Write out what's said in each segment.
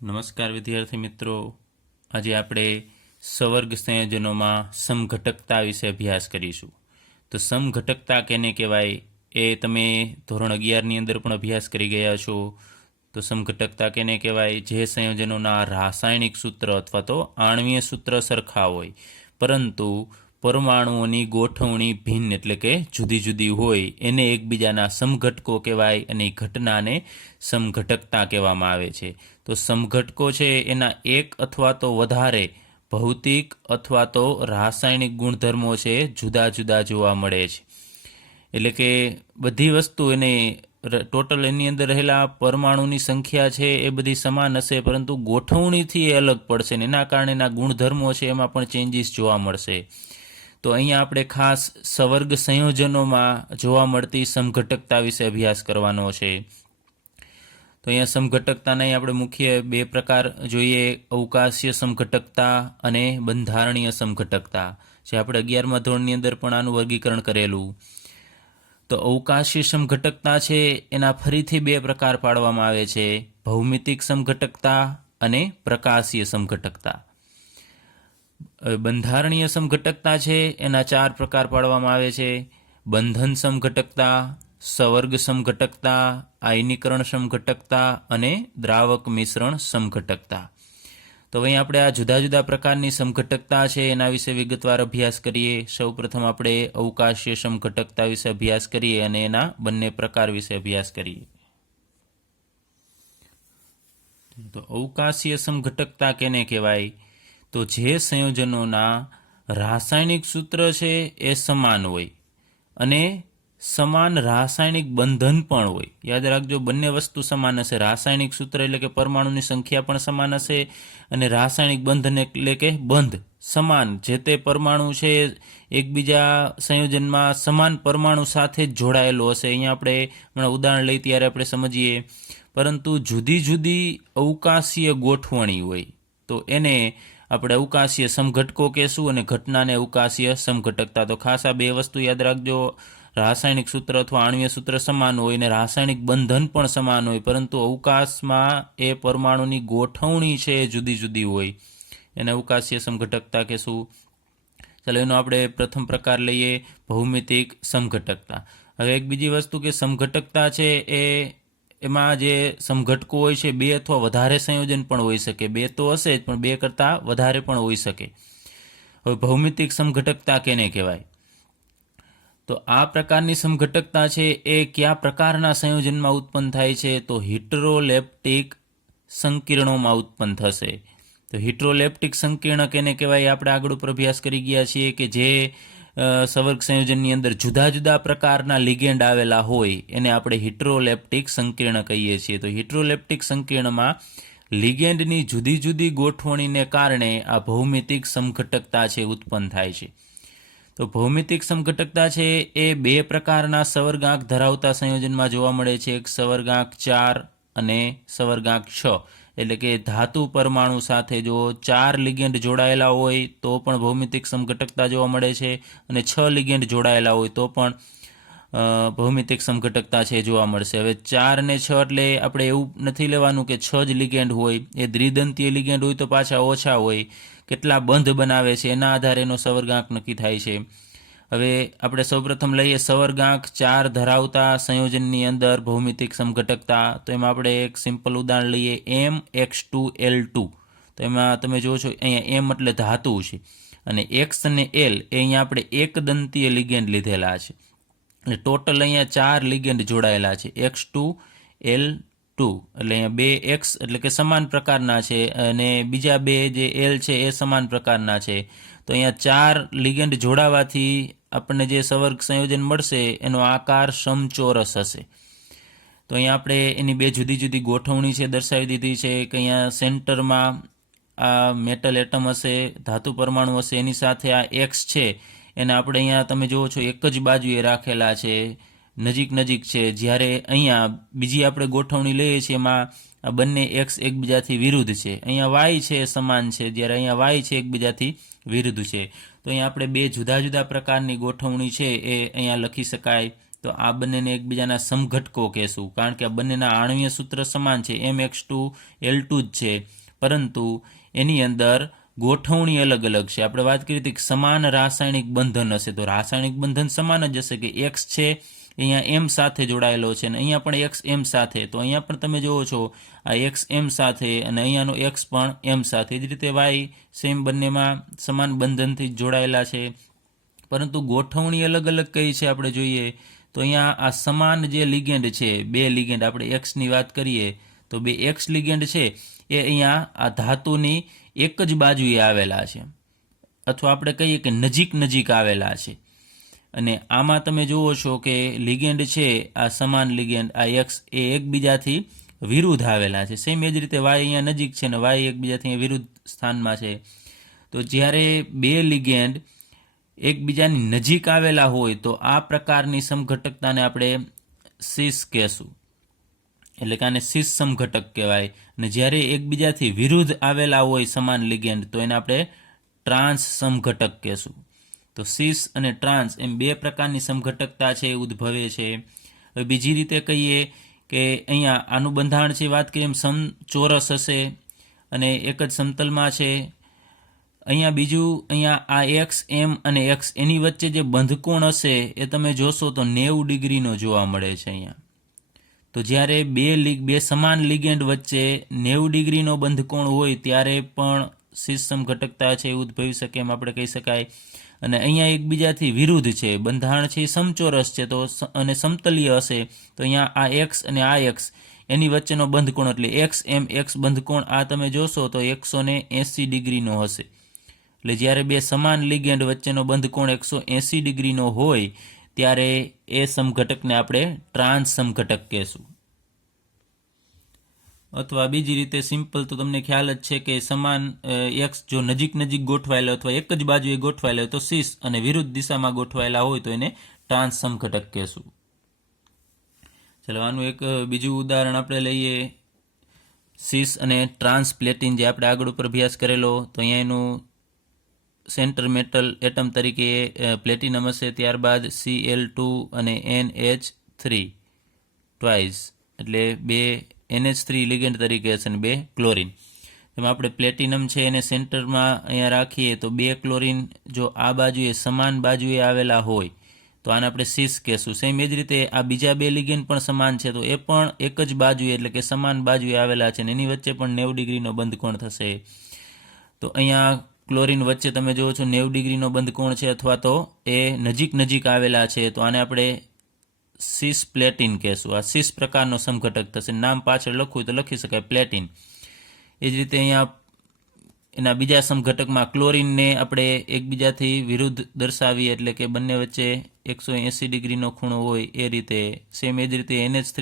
નમસ્કાર વિદ્યાર્થી મિત્રો, આજે આપણે સવર્ગ સંયોજનોમાં સમઘટકતા વિશે અભ્યાસ કરીશું. તો સમઘટકતા કેને કહેવાય એ તમે ધોરણ 11ની અંદર પણ અભ્યાસ કરી ગયા છો. તો સમઘટકતા કેને કહેવાય? જે સંયોજનોના રાસાયણિક સૂત્ર અથવા તો આણ્વીય સૂત્ર સરખા હોય પરંતુ પરમાણુઓની ગોઠવણી ભિન્ન એટલે કે જુદી જુદી હોય એને એકબીજાના સમઘટકો કહેવાય અને એ ઘટનાને સમઘટકતા કહેવામાં આવે છે. તો સમઘટકો છે એના એક અથવા તો વધારે ભૌતિક અથવા તો રાસાયણિક ગુણધર્મો છે જુદા જુદા જોવા મળે છે. એટલે કે બધી વસ્તુ એને ટોટલ એની અંદર રહેલા પરમાણુની સંખ્યા છે એ બધી સમાન હશે પરંતુ ગોઠવણીથી એ અલગ પડશે ને એના કારણે એના ગુણધર્મો છે એમાં પણ ચેન્જીસ જોવા મળશે. તો અહીંયા આપણે ખાસ સવર્ગ સંયોજનોમાં જોવા મળતી સમઘટકતા વિશે અભ્યાસ કરવાનો છે. તો અહીંયા સમઘટકતાના આપણે મુખ્ય બે પ્રકાર જોઈએ: અવકાશીય સમઘટકતા અને બંધારણીય સમઘટકતા. જે આપણે 11મા ધોરણની અંદર પણ આનું વર્ગીકરણ કરેલું. તો અવકાશીય સમઘટકતા છે એના ફરીથી બે પ્રકાર પાડવામાં આવે છે: ભૌમિતિક સમઘટકતા અને પ્રકાશીય સમઘટકતા. બંધારણીય સમઘટકતા છે એના 4 પ્રકાર પાડવામાં આવે છે: બંધન સમઘટકતા, સવર્ગ સમઘટકતા, આયનીકરણ સમઘટકતા અને દ્રાવક મિશ્રણ સમઘટકતા. તો અહીં આપણે આ જુદા જુદા પ્રકારની સમઘટકતા છે એના વિશે વિગતવાર અભ્યાસ કરીએ. સૌપ્રથમ આપણે અવકાશીય સમઘટકતા વિશે અભ્યાસ કરીએ અને એના બંને પ્રકાર વિશે અભ્યાસ કરીએ. તો અવકાશીય સમઘટકતા કેને કહેવાય? તો જે સંયોજનોના રાસાયણિક સૂત્ર છે એ સમાન હોય અને સમાન રાસાયણિક બંધન પણ હોય. યાદ રાખજો, બંને વસ્તુ સમાન હશે. રાસાયણિક સૂત્ર એટલે કે પરમાણુની સંખ્યા પણ સમાન હશે અને રાસાયણિક બંધન એટલે કે બંધ સમાન. જે તે પરમાણુ છે એકબીજા સંયોજનમાં સમાન પરમાણુ સાથે જ જોડાયેલો હશે. અહીંયા આપણે હમણાં ઉદાહરણ લઈ ત્યારે આપણે સમજીએ. પરંતુ જુદી જુદી અવકાશીય ગોઠવણી હોય તો એને આપણે અવકાશીય સમઘટકો કહેશું અને ઘટનાને અવકાશીય સમઘટકતા. તો ખાસ આ બે વસ્તુ યાદ રાખજો: રાસાયણિક સૂત્ર અથવા આણ્વીય સૂત્ર સમાન હોય અને રાસાયણિક બંધન પણ સમાન હોય પરંતુ અવકાશમાં એ પરમાણુની ગોઠવણી છે એ જુદી જુદી હોય એને અવકાશીય સમઘટકતા કહેશું. ચાલો એનો આપણે પ્રથમ પ્રકાર લઈએ: ભૌમિતિક સમઘટકતા. હવે એક બીજી વસ્તુ કે સમઘટકતા છે એમાં જે સમઘટકો હોય છે બે અથવા વધારે સંયોજન પણ હોઈ શકે. બે તો હશે જ પણ બે કરતાં વધારે પણ હોઈ શકે. હવે ભૌમિતિક સમઘટકતા કેને કહેવાય? તો આ પ્રકારની સમઘટકતા છે એ કયા પ્રકારના સંયોજનમાં ઉત્પન્ન થાય છે? તો હિટ્રોલેપ્ટિક સંકીર્ણોમાં ઉત્પન્ન થશે. તો હિટ્રોલેપ્ટિક સંકીર્ણ કેને કહેવાય? આપણે આગળ ઉપર અભ્યાસ કરી ગયા છીએ કે જે સવર્ગ સંયોજનની અંદર જુદા જુદા પ્રકારના લિગેન્ડ આવેલા હોય એને આપણે હિટ્રોલેપ્ટિક સંકીર્ણ કહીએ છીએ. તો હિટ્રોલેપ્ટિક સંકીર્ણમાં લિગેન્ડની જુદી જુદી ગોઠવણીને કારણે આ ભૌમિતિક સમઘટકતા છે ઉત્પન્ન થાય છે. તો ભૌમિતિક સમઘટકતા છે એ બે પ્રકારના સવર્ગાંક ધરાવતા સંયોજનમાં જોવા મળે છે: એક સવર્ગાંક 4 અને સવર્ગાંક 6. એટલે કે ધાતુ પરમાણુ સાથે જો 4 લિગેન્ડ જોડાયેલા હોય તો પણ ભૌમિતિક સમઘટકતા જોવા મળે છે અને 6 લિગેન્ડ જોડાયેલા હોય તો પણ ભૌમિતિક સમઘટકતા છે જોવા મળશે. હવે 4 અને 6 એટલે આપણે એવું નથી લેવાનું કે 6 જ લિગેન્ડ હોય. એ દ્વિદંતીય લિગેન્ડ હોય તો પાછા ઓછા હોય. કેટલા બંધ બનાવે છે એના આધારે એનો સવર્ગાંક નક્કી થાય છે. હવે આપણે સૌપ્રથમ લઈએ સવર્ગાંક 4 ધરાવતા સંયોજનની અંદર ભૌમિતિક સમઘટકતા. તો એમાં આપણે એક સિમ્પલ ઉદાહરણ લઈએ: MX2L2. તો એમાં તમે જુઓ છો અહીંયા M એટલે ધાતુ છે અને X અને L એ અહીંયા આપણે એક દંતીય લિગેન્ડ લીધેલા છે. એટલે ટોટલ અહીંયા 4 લિગેન્ડ જોડાયેલા છે. X2L2 એટલે અહીંયા 2X એટલે કે સમાન પ્રકારના છે અને બીજા બે જે L છે એ સમાન પ્રકારના છે. તો અહીંયા 4 લિગેન્ડ જોડાવાથી આપણને જે સવર્ગ સંયોજન મળશે એનો આકાર સમચોરસ હશે. તો અહીંયા આપણે એની બે જુદી જુદી ગોઠવણી છે દર્શાવી દીધી છે કે અહીંયા સેન્ટરમાં આ મેટલ એટમ હશે, ધાતુ પરમાણુ હશે, એની સાથે આ X છે એને આપણે અહીંયા તમે જુઓ છો એક જ બાજુએ રાખેલા છે, નજીક નજીક છે. જ્યારે અહીંયા બીજી આપણે ગોઠવણી લઈએ છીએ એમાં આ બંને X એકબીજાથી વિરુદ્ધ છે. અહીંયા Y છે સમાન છે, જ્યારે અહીંયા Y છે એકબીજાથી વિરુદ્ધ છે. તો અહીંયા આપણે બે જુદા જુદા પ્રકારની ગોઠવણી છે એ અહીંયા લખી શકાય. તો આ બંનેને એકબીજાના સમઘટકો કહેશું, કારણ કે આ બંનેના આણ્વીય સૂત્ર સમાન છે, MX2L2 જ છે, પરંતુ એની અંદર ગોઠવણી અલગ અલગ છે. આપણે વાત કરી હતી કે સમાન રાસાયણિક બંધન હશે, તો રાસાયણિક બંધન સમાન જ હશે કે X છે અહીંયા M સાથે જોડાયેલો છે અને અહીંયા પણ X M સાથે, તો અહીંયા પણ તમે જુઓ છો આ X M સાથે અને અહીંયાનો X પણ M સાથે. એ જ રીતે Y સેમ બંનેમાં સમાન બંધનથી જોડાયેલા છે, પરંતુ ગોઠવણી અલગ અલગ કઈ છે આપણે જોઈએ તો અહીંયા આ સમાન જે લિગેન્ડ છે, બે લિગેન્ડ, આપણે Xની વાત કરીએ તો બે X લિગેન્ડ છે એ અહીંયા આ ધાતુની એક જ બાજુએ આવેલા છે, અથવા આપણે કહીએ કે નજીક નજીક આવેલા છે. અને આમાં તમે જુઓ છો કે લિગેન્ડ છે આ સમાન લિગેન્ડ આ X એ એકબીજાથી વિરુદ્ધ આવેલા છે. સેમ એ જ રીતે Y અહીંયા નજીક છે ને Y એકબીજાથી વિરુદ્ધ સ્થાનમાં છે. તો જ્યારે બે લિગેન્ડ એકબીજાની નજીક આવેલા હોય તો આ પ્રકારની સમઘટકતાને આપણે સિસ કહેશું, એટલે કે આને સિસ સમઘટક કહેવાય. અને જ્યારે એકબીજાથી વિરુદ્ધ આવેલા હોય સમાન લિગેન્ડ તો એને આપણે ટ્રાન્સ સમઘટક કહેશું. તો સિસ અને ટ્રાન્સ એમ બે પ્રકારની સમઘટકતા છે એ ઉદ્ભવે છે. હવે બીજી રીતે કહીએ કે અહીંયા આનું બંધારણ છે વાત કરીએ એમ સમચોરસ હશે અને એક જ સમતલમાં છે. અહીંયા બીજું, અહીંયા આ X M અને X એની વચ્ચે જે બંધકોણ હશે એ તમે જોશો તો 90 ડિગ્રીનો જોવા મળે છે અહીંયા. તો જ્યારે બે સમાન લિગેન્ડ વચ્ચે 90 ડિગ્રીનો બંધકોણ હોય ત્યારે પણ સિસ સમઘટકતા છે એ ઉદ્ભવી શકે એમ આપણે કહી શકાય. અને અહીંયા એકબીજાથી વિરુદ્ધ છે, બંધારણ છે એ સમચોરસ છે તો અને સમતલીય હશે, તો અહીંયા આ X અને આ X એની વચ્ચેનો બંધકોણ એટલે X M X બંધકોણ આ તમે જોશો તો 180 ડિગ્રીનો હશે. એટલે જ્યારે બે સમાન લિગેન્ડ વચ્ચેનો બંધકોણ 180 ડિગ્રીનો હોય ત્યારે એ સમઘટકને આપણે ટ્રાન્સ સમઘટક કહેશું. અથવા બીજી રીતે સિમ્પલ તો તમને ખ્યાલ જ છે કે સમાન X જો નજીક નજીક ગોઠવાયેલા અથવા એક જ બાજુએ ગોઠવાયેલા હોય તો સિસ અને વિરુદ્ધ દિશામાં ગોઠવાયેલા હોય તો એને ટ્રાન્સ સમઘટક કહેશું. ચલો આનું એક બીજું ઉદાહરણ આપણે લઈએ, સિસ અને ટ્રાન્સ પ્લેટિન જે આપણે આગળ ઉપર અભ્યાસ કરેલો. તો અહીંયા એનું સેન્ટર મેટલ એટમ તરીકે પ્લેટિનમ હશે, ત્યારબાદ Cl2 અને NH3 ટ્વાઇસ એટલે બે NH3 લિગેન્ડ તરીકે હશે અને બે ક્લોરિન. એમાં આપણે પ્લેટિનમ છે એને સેન્ટરમાં અહીંયા રાખીએ તો બે ક્લોરિન જો આ બાજુએ સમાન બાજુએ આવેલા હોય તો આને આપણે સિસ કહેશું. સેમ એ જ રીતે આ બીજા બે લિગેન્ડ પણ સમાન છે તો એ પણ એક જ બાજુએ એટલે કે સમાન બાજુએ આવેલા છે અને એની વચ્ચે પણ 90 ડિગ્રીનો બંધકોણ થશે. તો અહીંયા ક્લોરિન વચ્ચે તમે જુઓ છો 90 ડિગ્રીનો બંધકોણ છે અથવા તો એ નજીક નજીક આવેલા છે તો આને આપણે સિસ પ્લેટિન કહેશું. આ સિસ પ્રકારનો સમઘટક થશે, નામ પાછળ લખવું તો લખી શકાય પ્લેટિન. એ જ રીતે અહીંયા એના બીજા સમઘટકમાં ક્લોરિનને આપણે એકબીજાથી વિરુદ્ધ દર્શાવીએ એટલે કે બંને વચ્ચે 180 ડિગ્રીનો ખૂણો હોય એ રીતે. સેમ એ જ રીતે NH3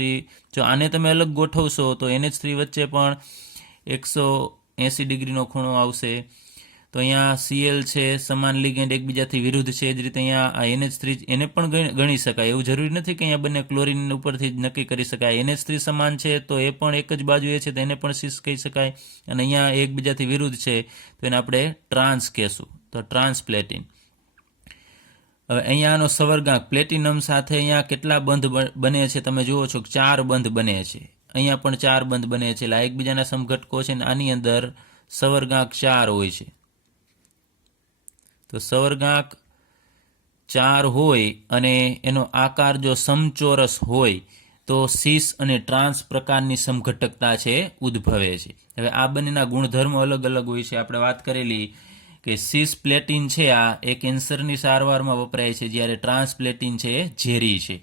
જો આને તમે અલગ ગોઠવશો તો NH3 વચ્ચે પણ 180 ડિગ્રીનો ખૂણો આવશે. તો અહીંયા Cl છે સમાન લિગેન્ડ એકબીજાથી વિરુદ્ધ છે, એ જ રીતે અહીંયા આ NH3 એને પણ ગણી શકાય, એવું જરૂરી નથી કે અહીંયા બંને ક્લોરિન ઉપરથી જ નક્કી કરી શકાય. NH3 સમાન છે તો એ પણ એક જ બાજુએ છે તો એને પણ સિસ કહી શકાય, અને અહીંયા એકબીજાથી વિરુદ્ધ છે તો એને આપણે ટ્રાન્સ કહેશું, તો ટ્રાન્સ પ્લેટિન. હવે અહીંયા આનો સવર્ગાંક પ્લેટિનમ સાથે અહીંયા કેટલા બંધ બને છે તમે જુઓ છો, 4 બંધ બને છે. અહીંયા પણ 4 બંધ બને છે, એટલે આ એકબીજાના સમઘટકો છે ને આની અંદર સવર્ગાંક 4 હોય છે. તો સવર્ગાંક 4 હોય અને એનો આકાર જો સમચોરસ હોય તો સિસ અને ટ્રાન્સ પ્રકારની સમઘટકતા છે ઉદ્ભવે છે. હવે આ બંનેના ગુણધર્મો અલગ અલગ હોય છે. આપણે વાત કરેલી કે સિસ પ્લેટિન છે આ એ કેન્સરની સારવારમાં વપરાય છે, જ્યારે ટ્રાન્સ પ્લેટિન છે એ ઝેરી છે.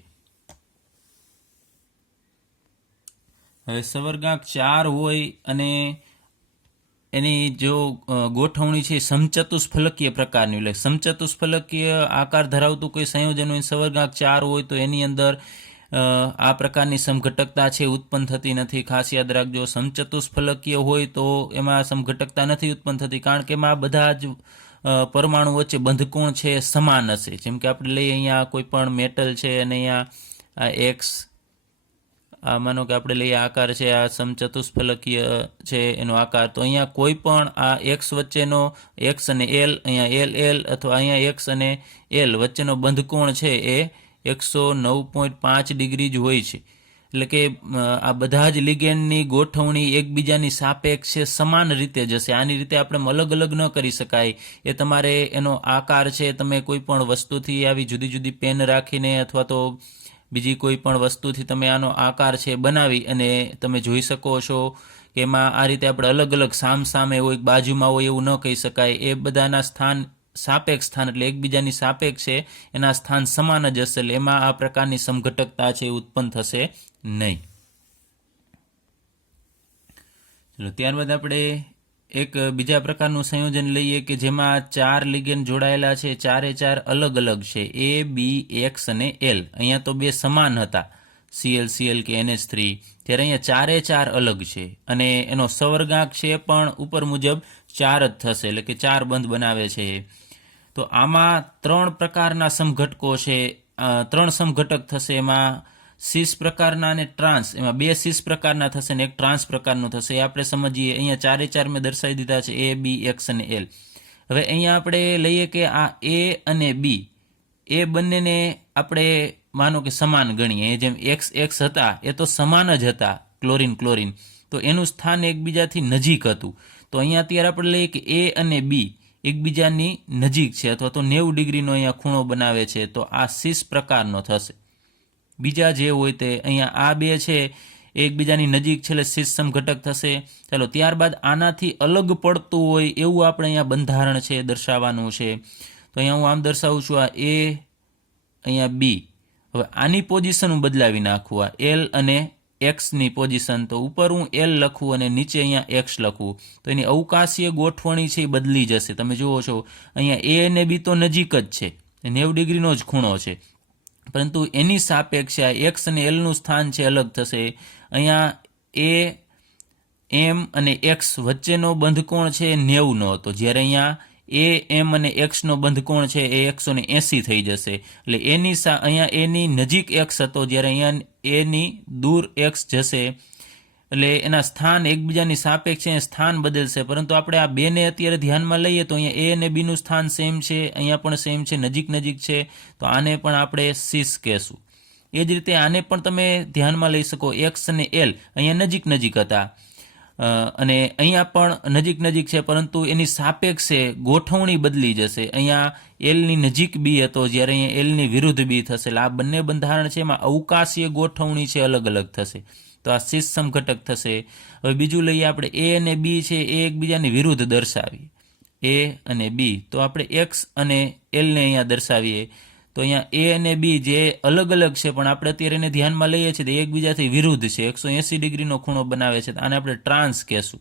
હવે સવર્ગાંક 4 હોય અને એની જો ગોઠવણી છે સમચતુષ્ફલકીય પ્રકારની, એટલે સમચતુષ્ફલકીય આકાર ધરાવતું કોઈ સંયોજન હોય, સવર્ગાંક 4 હોય તો એની અંદર આ પ્રકારની સમઘટકતા છે ઉત્પન્ન થતી નથી. ખાસ યાદ રાખજો, સમચતુષ્ફલકીય હોય તો એમાં સમઘટકતા નથી ઉત્પન્ન થતી, કારણ કે એમાં બધા જ પરમાણુ વચ્ચે બંધકોણ છે સમાન હશે. જેમ કે આપણે લઈએ અહીંયા કોઈ પણ મેટલ છે અને અહીંયા આ એક્સ, આ માનો કે આપણે લઈએ આકાર છે આ સમચતુષ્ફલકીય છે એનો આકાર, તો અહીંયા કોઈ પણ આ એક્સ વચ્ચેનો એક્સ અને એલ, અહીંયા એલ એલ અથવા અહીંયા એક્સ અને એલ વચ્ચેનો બંધકોણ છે એ 109.5 ડિગ્રી જ હોય છે. એટલે કે આ બધા જ લિગેન્ડની ગોઠવણી એકબીજાની સાપેક્ષે સમાન રીતે જશે. આની રીતે આપણે અલગ અલગ ન કરી શકાય. એ તમારે એનો આકાર છે, તમે કોઈ પણ વસ્તુથી આવી જુદી જુદી પેન રાખીને અથવા તો બીજી કોઈ પણ વસ્તુથી તમે આનો આકાર છે બનાવી અને તમે જોઈ શકો છો કે એમાં આ રીતે આપણે અલગ અલગ સામે હોય, બાજુમાં હોય એવું ન કહી શકાય. એ બધાના સ્થાન સાપેક્ષ સ્થાન એટલે એકબીજાની સાપેક્ષ છે, એના સ્થાન સમાન જ હશે. એટલે એમાં આ પ્રકારની સમઘટકતા છે એ ઉત્પન્ન થશે નહીં. ચલો ત્યારબાદ આપણે એક બીજા પ્રકારનું સંયોજન લઈએ કે જેમાં 4 લિગેન્ડ જોડાયેલા છે, ચારે ચાર અલગ અલગ છે, A, B, X અને L. અહીંયા તો બે સમાન હતા, Cl કે NH3, ત્યારે અહીંયા ચારે ચાર અલગ છે અને એનો સવર્ગાંક છે પણ ઉપર મુજબ 4 જ થશે, એટલે કે 4 બંધ બનાવે છે. તો આમાં 3 પ્રકારના સમઘટકો છે, 3 સમઘટક થશે. એમાં સિસ પ્રકારના અને ટ્રાન્સ, એમાં 2 સિસ પ્રકારના થશે અને એક ટ્રાન્સ પ્રકારનું થશે. એ આપણે સમજીએ. અહીંયા ચારે ચાર મેં દર્શાવી દીધા છે, A, B, X અને L. હવે અહીંયા આપણે લઈએ કે આ A અને B એ બંનેને આપણે માનો કે સમાન ગણીએ. જેમ X હતા એ તો સમાન જ હતા, ક્લોરીન, તો એનું સ્થાન એકબીજાથી નજીક હતું. તો અહીંયા અત્યારે આપણે લઈએ કે A અને B એકબીજાની નજીક છે અથવા તો 90 ડિગ્રીનો અહીંયા ખૂણો બનાવે છે, તો આ સિસ પ્રકારનો થશે. બીજા જે હોય તે અહીંયા આ બે છે એકબીજાની નજીક છે એટલે સિસ સમઘટક થશે. ચાલો ત્યારબાદ આનાથી અલગ પડતું હોય એવું આપણે અહીંયા બંધારણ છે દર્શાવવાનું છે. તો અહીંયા હું આમ દર્શાવું છું, આ A, અહીંયા B. હવે આની પોઝિશન હું બદલાવી નાખું, આ L અને Xની પોઝિશન. તો ઉપર હું L લખું અને નીચે અહીંયા X લખું, તો એની અવકાશીય ગોઠવણી છે એ બદલી જશે. તમે જુઓ છો અહીંયા A અને B તો નજીક જ છે, 90 ડિગ્રીનો જ ખૂણો છે, પરંતુ એની સાપેક્ષે આ X અને Lનું સ્થાન છે અલગ થશે. અહીંયા A, M અને X વચ્ચેનો બંધકોણ છે 90નો હતો, જ્યારે અહીંયા A, M અને X નો બંધકોણ છે એ 180 થઈ જશે. એટલે અહીંયા એની નજીક X હતો, જ્યારે અહીંયા એની દૂર X જશે. એટલે એના સ્થાન એકબીજાની સાપેક્ષે સ્થાન બદલશે. પરંતુ આપણે આ બેને અત્યારે ધ્યાનમાં લઈએ તો અહીંયા A અને B નું સ્થાન સેમ છે, અહીંયા પણ સેમ છે, નજીક છે, તો આને પણ આપણે સિસ કહેશું. એ જ રીતે આને પણ તમે ધ્યાનમાં લઈ શકો. X અને L અહીંયા નજીક હતા અને અહીંયા પણ નજીક છે, પરંતુ એની સાપેક્ષે ગોઠવણી બદલી જશે. અહીંયા Lની નજીક B હતો, જ્યારે અહીંયા Lની વિરુદ્ધ B થશે. એટલે આ બંને બંધારણ છે એમાં અવકાશીય ગોઠવણી છે અલગ અલગ થશે. તો આ સિસ સમઘટક થશે. હવે બીજું લઈએ આપણે, A અને B છે એ એકબીજાની વિરુદ્ધ દર્શાવીએ, A અને B. તો આપણે X અને Lને અહીંયા દર્શાવીએ. તો અહીંયા A અને B જે અલગ અલગ છે પણ આપણે અત્યારે એને ધ્યાનમાં લઈએ છીએ તો એકબીજાથી વિરુદ્ધ છે, 180 ડિગ્રીનો ખૂણો બનાવે છે, આને આપણે ટ્રાન્સ કહેશું.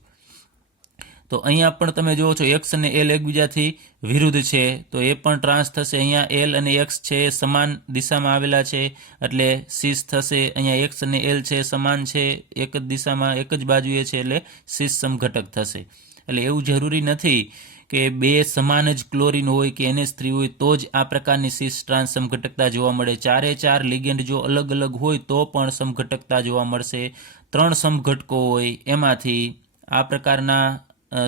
તો અહીંયા પણ તમે જુઓ છો X અને L એકબીજાથી વિરુદ્ધ છે, તો એ પણ ટ્રાન્સ થશે. અહીંયા L અને X છે સમાન દિશામાં આવેલા છે એટલે સિસ થશે. અહીંયા X અને L છે સમાન છે, એક જ દિશામાં એક જ બાજુએ છે એટલે સિસ સમઘટક થશે. એટલે એવું જરૂરી નથી કે બે સમાન જ ક્લોરીન હોય કે NH3 હોય તો જ આ પ્રકારની સિસ ટ્રાન્સ સમઘટકતા જોવા મળે. ચારે ચાર લિગેન્ડ જો અલગ અલગ હોય તો પણ સમઘટકતા જોવા મળશે. 3 સમઘટકો હોય એમાંથી આ પ્રકારના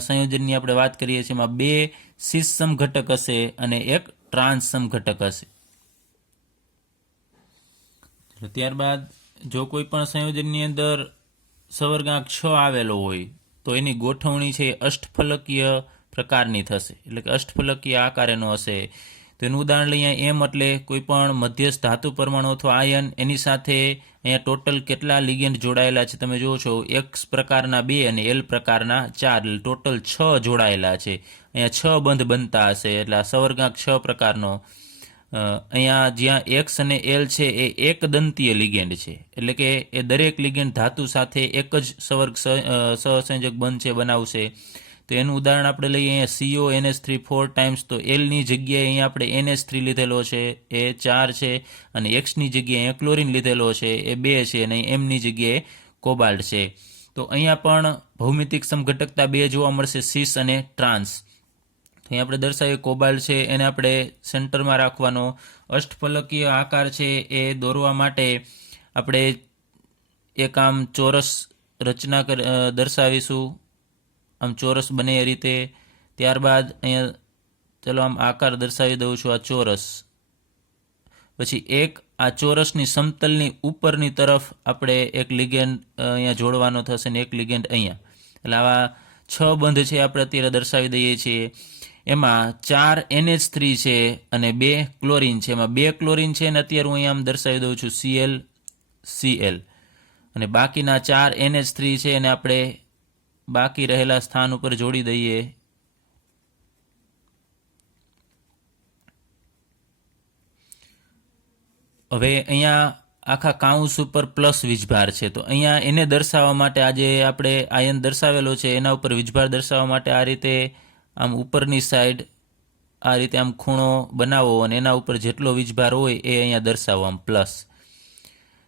સંયોજનની આપણે વાત કરીએ છીએ, એમાં 2 સિસ સમઘટક હશે અને એક ટ્રાન્સ સમઘટક હશે. ત્યારબાદ જો કોઈ પણ સંયોજનની અંદર સવર્ગાંક 6 આવેલો હોય તો એની ગોઠવણી છે અષ્ટફલકીય પ્રકારની થશે, એટલે કે અષ્ટફલકીય આકાર એનો હશે. તો એનું ઉદાહરણ લઈએ. M એટલે કોઈ પણ મધ્યસ્થ ધાતુ પરમાણુ અથવા આયન, એની સાથે અહીંયા ટોટલ કેટલા લિગેન્ડ જોડાયેલા છે તમે જુઓ છો, X પ્રકારના 2 અને L પ્રકારના 4, ટોટલ 6 જોડાયેલા છે. અહીંયા 6 બંધ બનતા હશે, એટલે આ સવર્ગાંક 6 પ્રકારનો. અહીંયા જ્યાં X અને L છે એ એક દંતીય લિગેન્ડ છે, એટલે કે એ દરેક લિગેન્ડ ધાતુ સાથે એક જ સહસંયોજક બંધ છે બનાવશે. તો એનું ઉદાહરણ આપણે લઈએ. અહીંયા CO NH3 4 ટાઈમ્સ, તો Lની જગ્યાએ અહીંયા આપણે NH3 લીધેલો છે એ 4 છે, અને Xની જગ્યાએ અહીંયા ક્લોરીન લીધેલો છે એ 2 છે, અને Mની જગ્યાએ કોબાલ્ટ છે. તો અહીંયા પણ ભૌમિતિક સમઘટકતા 2 જોવા મળશે, સિસ અને ટ્રાન્સ. તો અહીંયા આપણે દર્શાવીએ કોબાલ્ટ છે એને આપણે સેન્ટરમાં રાખવાનો. અષ્ટફલકીય આકાર છે એ દોરવા માટે આપણે એક આમ ચોરસ રચના દર્શાવીશું, આમ ચોરસ બને એ રીતે. ત્યારબાદ અહીંયા ચલો આમ આકાર દર્શાવી દઉં છું, આ ચોરસ. પછી એક આ ચોરસની સમતલની ઉપરની તરફ આપણે એક લિગેન્ડ અહીંયા જોડવાનો થશે ને એક લિગેન્ડ અહીંયા. એટલે આવા 6 બંધ છે આપણે અત્યારે દર્શાવી દઈએ છીએ. એમાં 4 NH3 છે અને 2 ક્લોરીન છે. એમાં 2 ક્લોરીન છે અને અત્યારે હું અહીંયા આમ દર્શાવી દઉં છું Cl અને બાકીના 4 NH3 છે એને આપણે બાકી રહેલા સ્થાન ઉપર જોડી દઈએ. હવે અહીંયા આખા કાઉન્સ ઉપર પ્લસ વીજભાર છે, તો અહીંયા એને દર્શાવવા માટે આજે આપણે આયન દર્શાવેલો છે એના ઉપર વીજભાર દર્શાવવા માટે આ રીતે આમ ઉપરની સાઈડ આ રીતે આમ ખૂણો બનાવો અને એના ઉપર જેટલો વીજભાર હોય એ અહીંયા દર્શાવો આમ પ્લસ.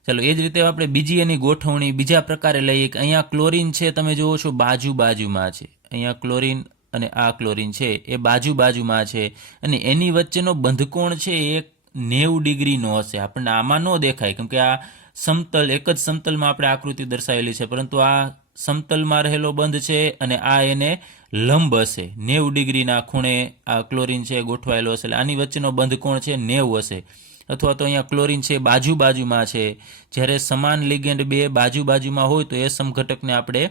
ચાલો એ જ રીતે આપણે બીજી એની ગોઠવણી બીજા પ્રકારે લઈએ કે અહીંયા ક્લોરીન છે, તમે જુઓ છો બાજુમાં છે. અહીંયા ક્લોરીન અને આ ક્લોરીન છે એ બાજુમાં છે અને એની વચ્ચેનો બંધકોણ છે એ 90 ડિગ્રીનો હશે. આપણને આમાં ન દેખાય કેમ કે આ સમતલ એક જ સમતલમાં આપણે આકૃતિ દર્શાવેલી છે, પરંતુ આ સમતલમાં રહેલો બંધ છે અને આ એને લંબ હશે. 90 ડિગ્રીના ખૂણે આ ક્લોરીન છે ગોઠવાયેલો હશે. એટલે આની વચ્ચેનો બંધકોણ છે 90 હશે. અથવા તો અહીંયા ક્લોરીન છે બાજુમાં છે. જ્યારે સમાન લિગેન્ડ બે બાજુમાં હોય તો એ સમઘટકને આપણે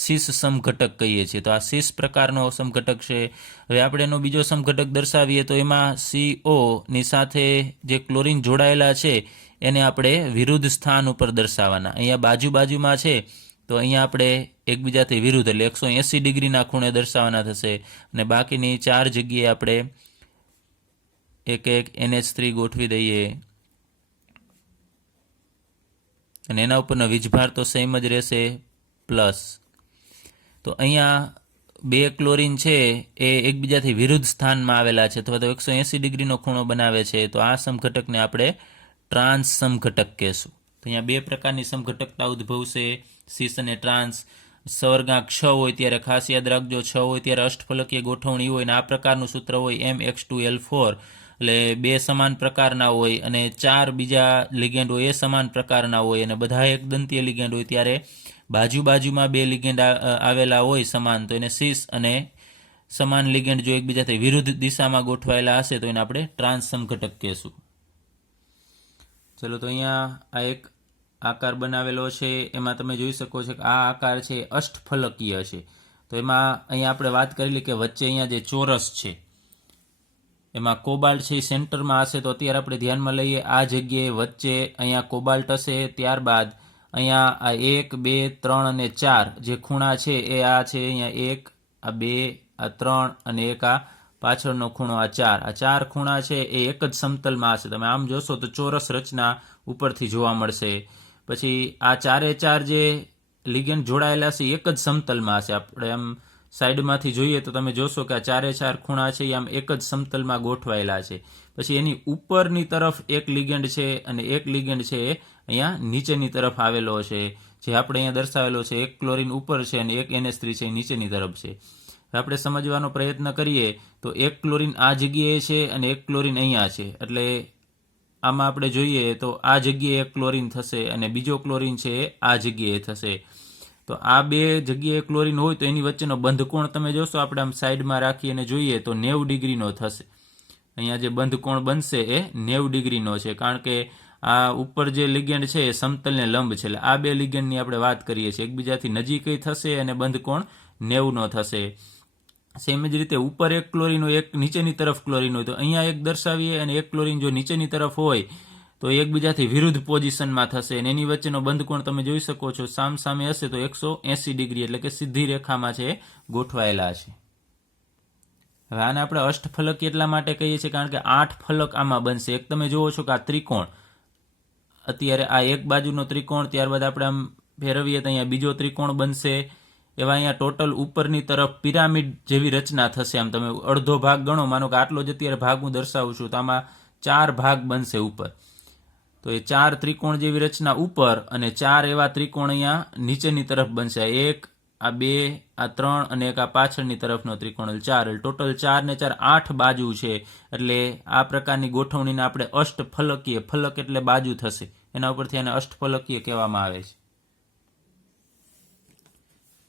સીસ સમઘટક કહીએ છીએ. તો આ સીસ પ્રકારનો સમઘટક છે. હવે આપણે એનો બીજો સમઘટક દર્શાવીએ તો એમાં CO ની સાથે જે ક્લોરીન જોડાયેલા છે એને આપણે વિરુદ્ધ સ્થાન ઉપર દર્શાવવાના. અહીંયા બાજુમાં છે તો અહીંયા આપણે એકબીજાથી વિરુદ્ધ એટલે 180 ડિગ્રીના ખૂણે દર્શાવવાના થશે અને બાકીની 4 જગ્યાએ આપણે એક NH3 ગોઠવી દઈએ અને એના ઉપરનો વીજભાર તો સેમ જ રહેશે પ્લસ. તો અહીંયા 2 ક્લોરીન છે એ એકબીજાથી વિરુદ્ધ સ્થાનમાં આવેલા છે અથવા તો 180 ડિગ્રીનો ખૂણો બનાવે છે. તો આ સમઘટકને આપણે ટ્રાન્સ સમઘટક કહેશું. તો અહીંયા 2 પ્રકારની સમઘટકતા ઉદ્ભવશે, સીસ અને ટ્રાન્સ. સવર્ગાંક 6 હોય ત્યારે ખાસ યાદ રાખજો, 6 હોય ત્યારે અષ્ટફલકીય ગોઠવણી હોય અને આ પ્રકારનું સૂત્ર હોય MX2L4. એટલે 2 સમાન પ્રકારના હોય અને 4 બીજા લિગેન્ડ હોય એ સમાન પ્રકારના હોય અને બધા એક દંતીય લિગેન્ડ હોય ત્યારે બાજુમાં 2 લિગેન્ડ આવેલા હોય સમાન, તો એને સીસ અને સમાન લિગેન્ડ જો એકબીજાથી વિરુદ્ધ દિશામાં ગોઠવાયેલા હશે તો એને આપણે ટ્રાન્સ સમઘટક કહેશું. ચલો તો અહીંયા આ એક આકાર બનાવેલો છે. એમાં તમે જોઈ શકો છો કે આ આકાર છે અષ્ટફલકીય છે. તો એમાં અહીંયા આપણે વાત કરેલી કે વચ્ચે અહીંયા જે ચોરસ છે એમાં કોબાલ્ટ છે એ સેન્ટરમાં હશે. તો અત્યારે આપણે ધ્યાનમાં લઈએ આ જગ્યાએ વચ્ચે અહીંયા કોબાલ્ટ હશે. ત્યારબાદ અહીંયા આ 1, 2, 3 અને 4 જે ખૂણા છે એ આ છે. અહીંયા 1, આ 2, આ 3 અને એક આ પાછળનો ખૂણો આ 4. આ 4 ખૂણા છે એ એક જ સમતલમાં હશે. તમે આમ જોશો તો ચોરસ રચના ઉપરથી જોવા મળશે. પછી આ 4 જે લિગેન્ડ જોડાયેલા છે એક જ સમતલમાં હશે. આપણે આમ સાઈડમાંથી જોઈએ તો તમે જોશો કે આ 4 ખૂણા છે એ આમ એક જ સમતલમાં ગોઠવાયેલા છે. પછી એની ઉપરની તરફ એક લિગેન્ડ છે અને એક લિગેન્ડ છે એ અહીંયા નીચેની તરફ આવેલો છે, જે આપણે અહીંયા દર્શાવેલો છે. એક ક્લોરીન ઉપર છે અને એક NH3 છે એ નીચેની તરફ છે. આપણે સમજવાનો પ્રયત્ન કરીએ તો એક ક્લોરીન આ જગ્યાએ છે અને એક ક્લોરીન અહીંયા છે. એટલે આમાં આપણે જોઈએ તો આ જગ્યાએ એક ક્લોરીન થશે અને બીજો ક્લોરીન છે એ આ જગ્યાએ થશે. તો આ 2 જગ્યાએ ક્લોરીન હોય તો એની વચ્ચેનો બંધકોણ તમે જોશો, આપણે આમ સાઈડમાં રાખી અને જોઈએ તો 90 ડિગ્રીનો થશે. અહીંયા જે બંધકોણ બનશે એ 90 ડિગ્રીનો છે, કારણ કે આ ઉપર જે લિગેન્ડ છે એ સમતલને લંબ છે. એટલે આ 2 લિગેન્ડની આપણે વાત કરીએ છીએ, એકબીજાથી નજીક થશે અને બંધકોણ 90નો થશે. સેમ જ રીતે ઉપર એક ક્લોરીન હોય, એક નીચેની તરફ ક્લોરીન હોય, તો અહીંયા એક દર્શાવીએ અને એક ક્લોરીન જો નીચેની તરફ હોય તો એકબીજાથી વિરુદ્ધ પોઝિશનમાં થશે અને એની વચ્ચેનો બંધકોણ તમે જોઈ શકો છો સામે હશે તો 180 ડિગ્રી એટલે કે સીધી રેખામાં છે ગોઠવાયેલા છે. હવે આને આપણે અષ્ટફલકી એટલા માટે કહીએ છીએ કારણ કે 8 ફલક આમાં બનશે. એક તમે જુઓ છો કે આ ત્રિકોણ, અત્યારે આ એક બાજુનો ત્રિકોણ, ત્યારબાદ આપણે આમ ફેરવીએ તો અહીંયા બીજો ત્રિકોણ બનશે. એવા અહીંયા ટોટલ ઉપરની તરફ પિરામિડ જેવી રચના થશે. આમ તમે અડધો ભાગ ગણો, માનો કે આટલો જ અત્યારે ભાગ હું દર્શાવું છું, તો આમાં 4 ભાગ બનશે ઉપર. તો એ 4 ત્રિકોણ જેવી રચના ઉપર અને 4 એવા ત્રિકોણ અહીંયા નીચેની તરફ બનશે. 1, આ 2, આ 3 અને એક આ પાછળની તરફનો ત્રિકોણ, 4. ટોટલ 4 ને 4 8 બાજુ છે. એટલે આ પ્રકારની ગોઠવણીને આપણે અષ્ટફલકીય, ફલક એટલે બાજુ થશે, એના ઉપરથી આને અષ્ટફલકીય કહેવામાં આવે છે.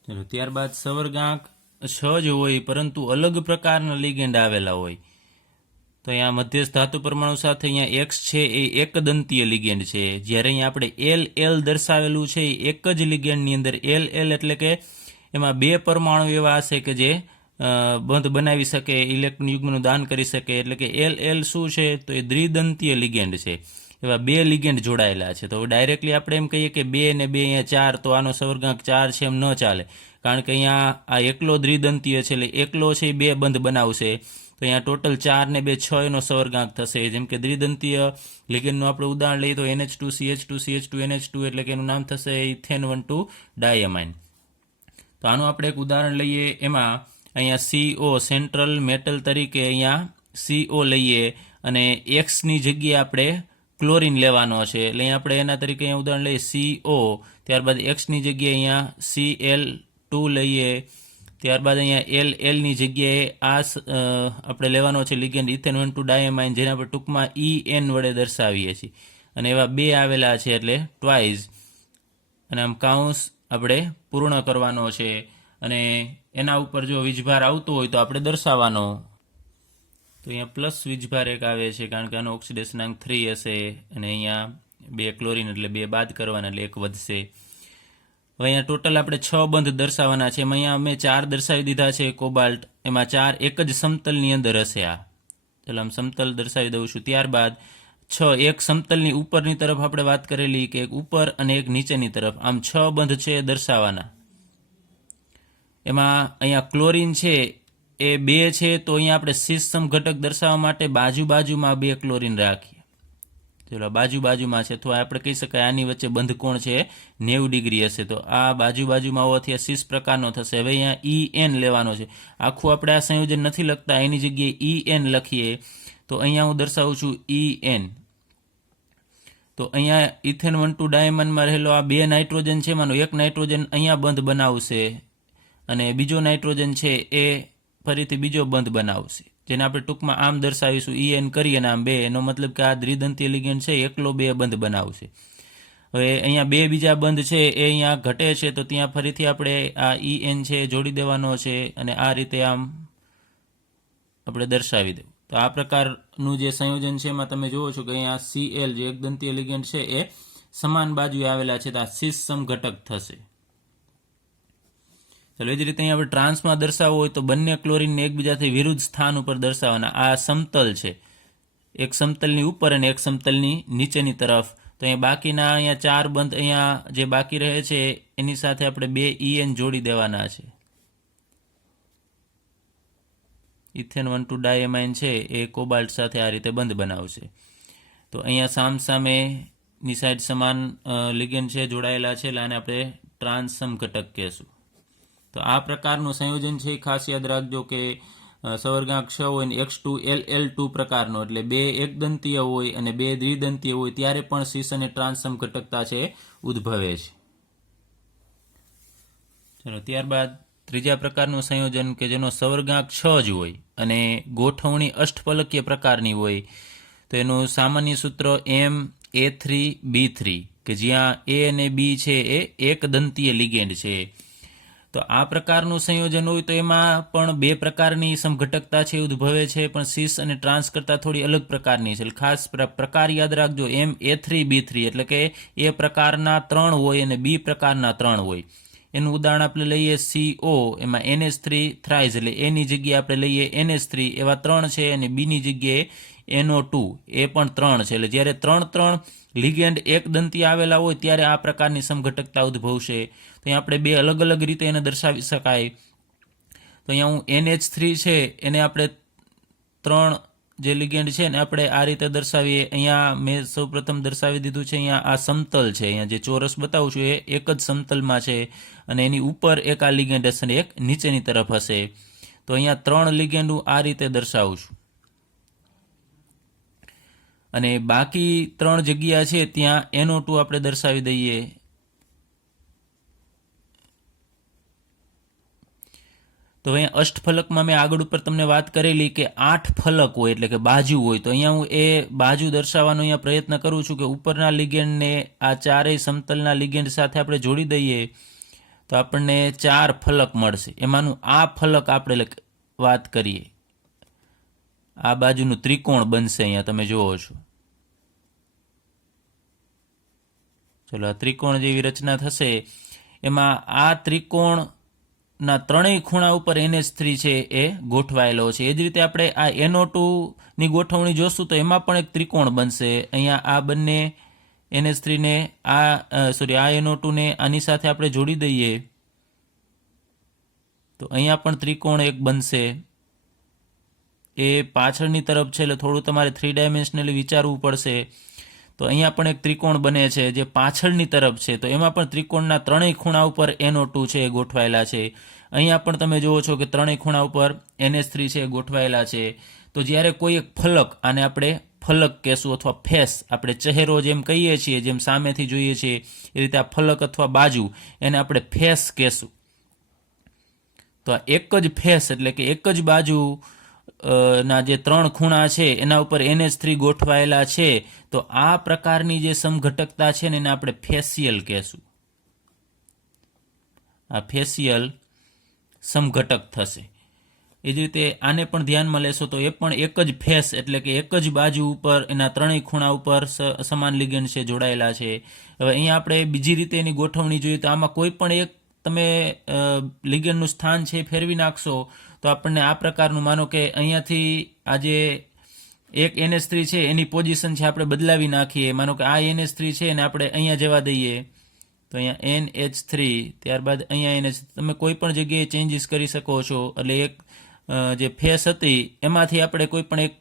ચલો ત્યારબાદ સવર્ગાંક 6 જ હોય પરંતુ અલગ પ્રકારના લિગેન્ડ આવેલા હોય. તો અહીંયા મધ્યસ્થ ધાતુ પરમાણુ સાથે અહીંયા એક્સ છે એ એક દંતીય લિગેન્ડ છે, જ્યારે અહીંયા આપણે એલ દર્શાવેલું છે એ એક જ લિગેન્ડની અંદર એલ એટલે કે એમાં બે પરમાણુ એવા હશે કે જે બંધ બનાવી શકે, ઇલેક્ટ્રોન યુગ્મનું દાન કરી શકે, એટલે કે એલ શું છે તો એ દ્વિદંતીય લિગેન્ડ છે. એવા બે લિગેન્ડ જોડાયેલા છે. તો ડાયરેક્ટલી આપણે એમ કહીએ કે 2 ને 2 અહીંયા 4, તો આનો સવર્ગાંક 4 છે એમ ન ચાલે, કારણ કે અહીંયા આ એકલો દ્વિદંતીય છે એટલે એકલો છે એ બે બંધ બનાવશે. તો અહીંયા ટોટલ 4 ને 2 6 એનો સવર્ગાંક થશે. જેમ કે દ્વિદંતીય લિગેન્ડનું આપણે ઉદાહરણ લઈએ તો NH2CH2 એટલે કે એનું નામ થશે ઇથેન 1,2 ડાયમાઇન. તો આનું આપણે એક ઉદાહરણ લઈએ. એમાં અહીંયા CO સેન્ટ્રલ મેટલ તરીકે અહીંયા CO લઈએ અને એક્સની જગ્યાએ આપણે ક્લોરીન લેવાનો છે, એટલે અહીંયા આપણે એના તરીકે અહીંયા ઉદાહરણ લઈએ CO, ત્યારબાદ એક્સની જગ્યાએ અહીંયા Cl2 લઈએ, ત્યારબાદ અહીંયા એલની જગ્યાએ આપણે લેવાનો છે લિગેન્ડ ઇથેન 1,2 ડાયમાઇન, જેને આપણે ટૂંકમાં EN વડે દર્શાવીએ છીએ, અને એવા બે આવેલા છે એટલે ટ્વાઇસ, અને આમ કાઉન્સ આપણે પૂર્ણ કરવાનો છે, અને એના ઉપર જો વીજભાર આવતો હોય તો આપણે દર્શાવવાનો. તો અહીંયા પ્લસ વીજભાર એક આવે છે કારણ કે આનો ઓક્સિડેશનાંક 3 હશે, અને અહીંયા 2 ક્લોરીન એટલે 2 બાદ કરવાના એટલે 1 વધશે. હવે અહીંયા ટોટલ આપણે 6 બંધ દર્શાવવાના છે. એમાં અહીંયા અમે 4 દર્શાવી દીધા છે કોબાલ્ટ, એમાં 4 એક જ સમતલની અંદર હશે. ચાલો આમ સમતલ દર્શાવી દઉં છું. ત્યારબાદ 6 એક સમતલની ઉપરની તરફ આપણે વાત કરેલી કે એક ઉપર અને એક નીચેની તરફ, આમ 6 બંધ છે દર્શાવવાના. એમાં અહીંયા ક્લોરીન છે એ 2 છે, તો અહીંયા આપણે સિસ્ટમ ઘટક દર્શાવવા માટે બાજુમાં 2 ક્લોરીન રાખીએ. ચલો બાજુમાં છે, અથવા આપણે કહી શકાય આની વચ્ચે બંધ કોણ છે 90 ડિગ્રી હશે, તો આ બાજુમાં હોવાથી આ સિસ પ્રકારનો થશે. હવે અહીંયા EN લેવાનો છે. આખું આપણે આ સંયોજન નથી લખતા, એની જગ્યાએ EN લખીએ. તો અહીંયા હું દર્શાવું છું EN. તો અહીંયા ઇથેન 1,2 ડાયમંડમાં રહેલો આ 2 નાઇટ્રોજન છે, એમાંનો એક નાઇટ્રોજન અહીંયા બંધ બનાવશે, અને બીજો નાઇટ્રોજન છે એ ફરીથી બીજો બંધ બનાવશે, જેને આપણે ટૂંકમાં આમ દર્શાવીશું EN કરી અને આમ 2. એનો મતલબ કે આ દ્વિદંતીય લિગેન્ડ છે એકલો 2 બંધ બનાવશે. હવે અહીંયા 2 બીજા બંધ છે એ અહીંયા ઘટે છે, તો ત્યાં ફરીથી આપણે આ EN છે જોડી દેવાનો છે, અને આ રીતે આમ આપણે દર્શાવી દેવું. તો આ પ્રકારનું જે સંયોજન છે એમાં તમે જુઓ છો કે અહીંયા Cl જે એકદંતીય લિગેન્ડ છે એ સમાન બાજુએ આવેલા છે, તો આ સિસ સમઘટક થશે. ચાલો એ જ રીતે અહીંયા આપણે ટ્રાન્સમાં દર્શાવવું હોય તો બંને ક્લોરીનને એકબીજાથી વિરુદ્ધ સ્થાન ઉપર દર્શાવવાના. આ સમતલ છે, એક સમતલની ઉપર અને એક સમતલની નીચેની તરફ. તો અહીંયા બાકીના અહીંયા 4 બંધ અહીંયા જે બાકી રહે છે એની સાથે આપણે 2 EN જોડી દેવાના છે. ઇથેન 1,2 ડાયમાઇન છે એ કોબાલ્ટ સાથે આ રીતે બંધ બનાવશે. તો અહીંયા સામસામેની સાઈડ સમાન લિગેન્ડ છે જોડાયેલા છે, એટલે આને આપણે ટ્રાન્સ સમઘટક કહેશું. તો આ પ્રકારનું સંયોજન છે ખાસ યાદ રાખજો કે સવર્ગાંક 6 હોય ને X2LL2 પ્રકારનો, એટલે 2 એકદંતીય હોય અને 2 દ્વિદંતીય હોય ત્યારે પણ સિસ અને ટ્રાન્સ સમઘટકતા છે ઉદ્ભવે છે. ચલો ત્યારબાદ ત્રીજા પ્રકારનું સંયોજન કે જેનો સવર્ગાંક 6 જ હોય અને ગોઠવણી અષ્ટફલકીય પ્રકારની હોય, તો એનું સામાન્ય સૂત્ર MA3B3, કે જ્યાં A અને B છે એ એકદંતીય લિગેન્ડ છે. તો આ પ્રકારનું સંયોજન હોય તો એમાં પણ 2 પ્રકારની સમઘટકતા છે ઉદ્ભવે છે, પણ સિસ અને ટ્રાન્સ કરતાં થોડી અલગ પ્રકારની છે. ખાસ પ્રકાર યાદ રાખજો, MA3B3 એટલે કે A પ્રકારના 3 હોય અને B પ્રકારના 3 હોય. એનું ઉદાહરણ આપણે લઈએ CO, એમાં NH3 થ્રાઇઝ એટલે એની જગ્યાએ આપણે લઈએ NH3, એવા 3 છે, અને બીની જગ્યાએ NO2 એ પણ 3 છે. એટલે જ્યારે 3 લિગેન્ડ એકદંતી આવેલા હોય ત્યારે આ પ્રકારની સમઘટકતા ઉદ્ભવશે. તો અહીંયા આપણે 2 અલગ અલગ રીતે એને દર્શાવી શકાય. તો અહીંયા હું NH3 છે એને આપણે 3 જે લિગેન્ડ છે ને આપણે આ રીતે દર્શાવીએ. અહીંયા મેં સૌપ્રથમ દર્શાવી દીધું છે, અહીંયા આ સમતલ છે, અહીંયા જે ચોરસ બતાવું છું એ એક જ સમતલમાં છે, અને એની ઉપર એક આ લિગેન્ડ હશે અને એક નીચેની તરફ હશે. તો અહીંયા 3 લિગેન્ડ હું આ રીતે દર્શાવું છું, અને બાકી 3 જગ્યા છે ત્યાં NO2 આપણે દર્શાવી દઈએ. તો અહીંયા અષ્ટફલકમાં મેં આગળ ઉપર તમને વાત કરેલી કે 8 ફલક હોય એટલે કે બાજુ હોય. તો અહીંયા હું એ બાજુ દર્શાવવાનો અહીંયા પ્રયત્ન કરું છું કે ઉપરના લિગેન્ડને આ 4 સમતલના લિગેન્ડ સાથે આપણે જોડી દઈએ તો આપણને 4 ફલક મળશે. એમાંનું આ ફલક આપણે વાત કરીએ. આ બાજુનું ત્રિકોણ બનશે, અહીંયા તમે જુઓ છો. ચલો, આ ત્રિકોણ જેવી રચના થશે. એમાં આ ત્રિકોણના ત્રણેય ખૂણા ઉપર NH3 છે એ ગોઠવાયેલો છે. એ જ રીતે આપણે આ NO2 ની ગોઠવણી જોશું તો એમાં પણ એક ત્રિકોણ બનશે. અહીંયા આ બંને NH3 ને આ NO2 ને આની સાથે આપણે જોડી દઈએ તો અહીંયા પણ ત્રિકોણ એક બનશે. એ પાછળની તરફ છે એટલે થોડું તમારે 3 ડાયમેન્શનલી વિચારવું પડશે. તો અહીંયા પણ એક ત્રિકોણ બને છે જે પાછળની તરફ છે. તો એમાં પણ ત્રિકોણના ત્રણેય ખૂણા ઉપર NO2 છે એ ગોઠવાયેલા છે. અહીંયા પણ તમે જુઓ છો કે ત્રણેય ખૂણા ઉપર NH3 છે એ ગોઠવાયેલા છે. તો જ્યારે કોઈ એક ફલક, આને આપણે ફલક કહેશું અથવા ફેસ, આપણે ચહેરો જેમ કહીએ છીએ, જેમ સામેથી જોઈએ છીએ એ રીતે આ ફલક અથવા બાજુ, એને આપણે ફેસ કહેશું. તો આ એક જ ફેસ એટલે કે એક જ બાજુ ના જે ત્રણ ખૂણા છે એના ઉપર NH3 ગોઠવાયેલા છે. તો આ પ્રકારની જે સમઘટકતા છે ને એને આપણે ફેશિયલ કહેશું. આ ફેશિયલ સમઘટક થશે. એ જ રીતે આને પણ ધ્યાનમાં લેશો તો એ પણ એક જ ફેસ એટલે કે એક જ બાજુ ઉપર એના ત્રણેય ખૂણા ઉપર સમાન લિગેન્ડ છે જોડાયેલા છે. હવે અહીંયા આપણે બીજી રીતે એની ગોઠવણી જોઈએ તો આમાં કોઈ પણ એક તમે લિગેન્ડનું સ્થાન છે ફેરવી નાખશો તો આપણને આ પ્રકારનું, માનો કે અહીંયાથી આ જે એક NH3 છે એની પોઝિશન છે આપણે બદલાવી નાખીએ. માનો કે આ NH3 છે અને આપણે અહીંયા જવા દઈએ તો અહીંયા NH3, ત્યારબાદ અહીંયા NH, તમે કોઈ પણ જગ્યાએ ચેન્જીસ કરી શકો છો. એટલે એક જે ફેસ હતી એમાંથી આપણે કોઈ પણ એક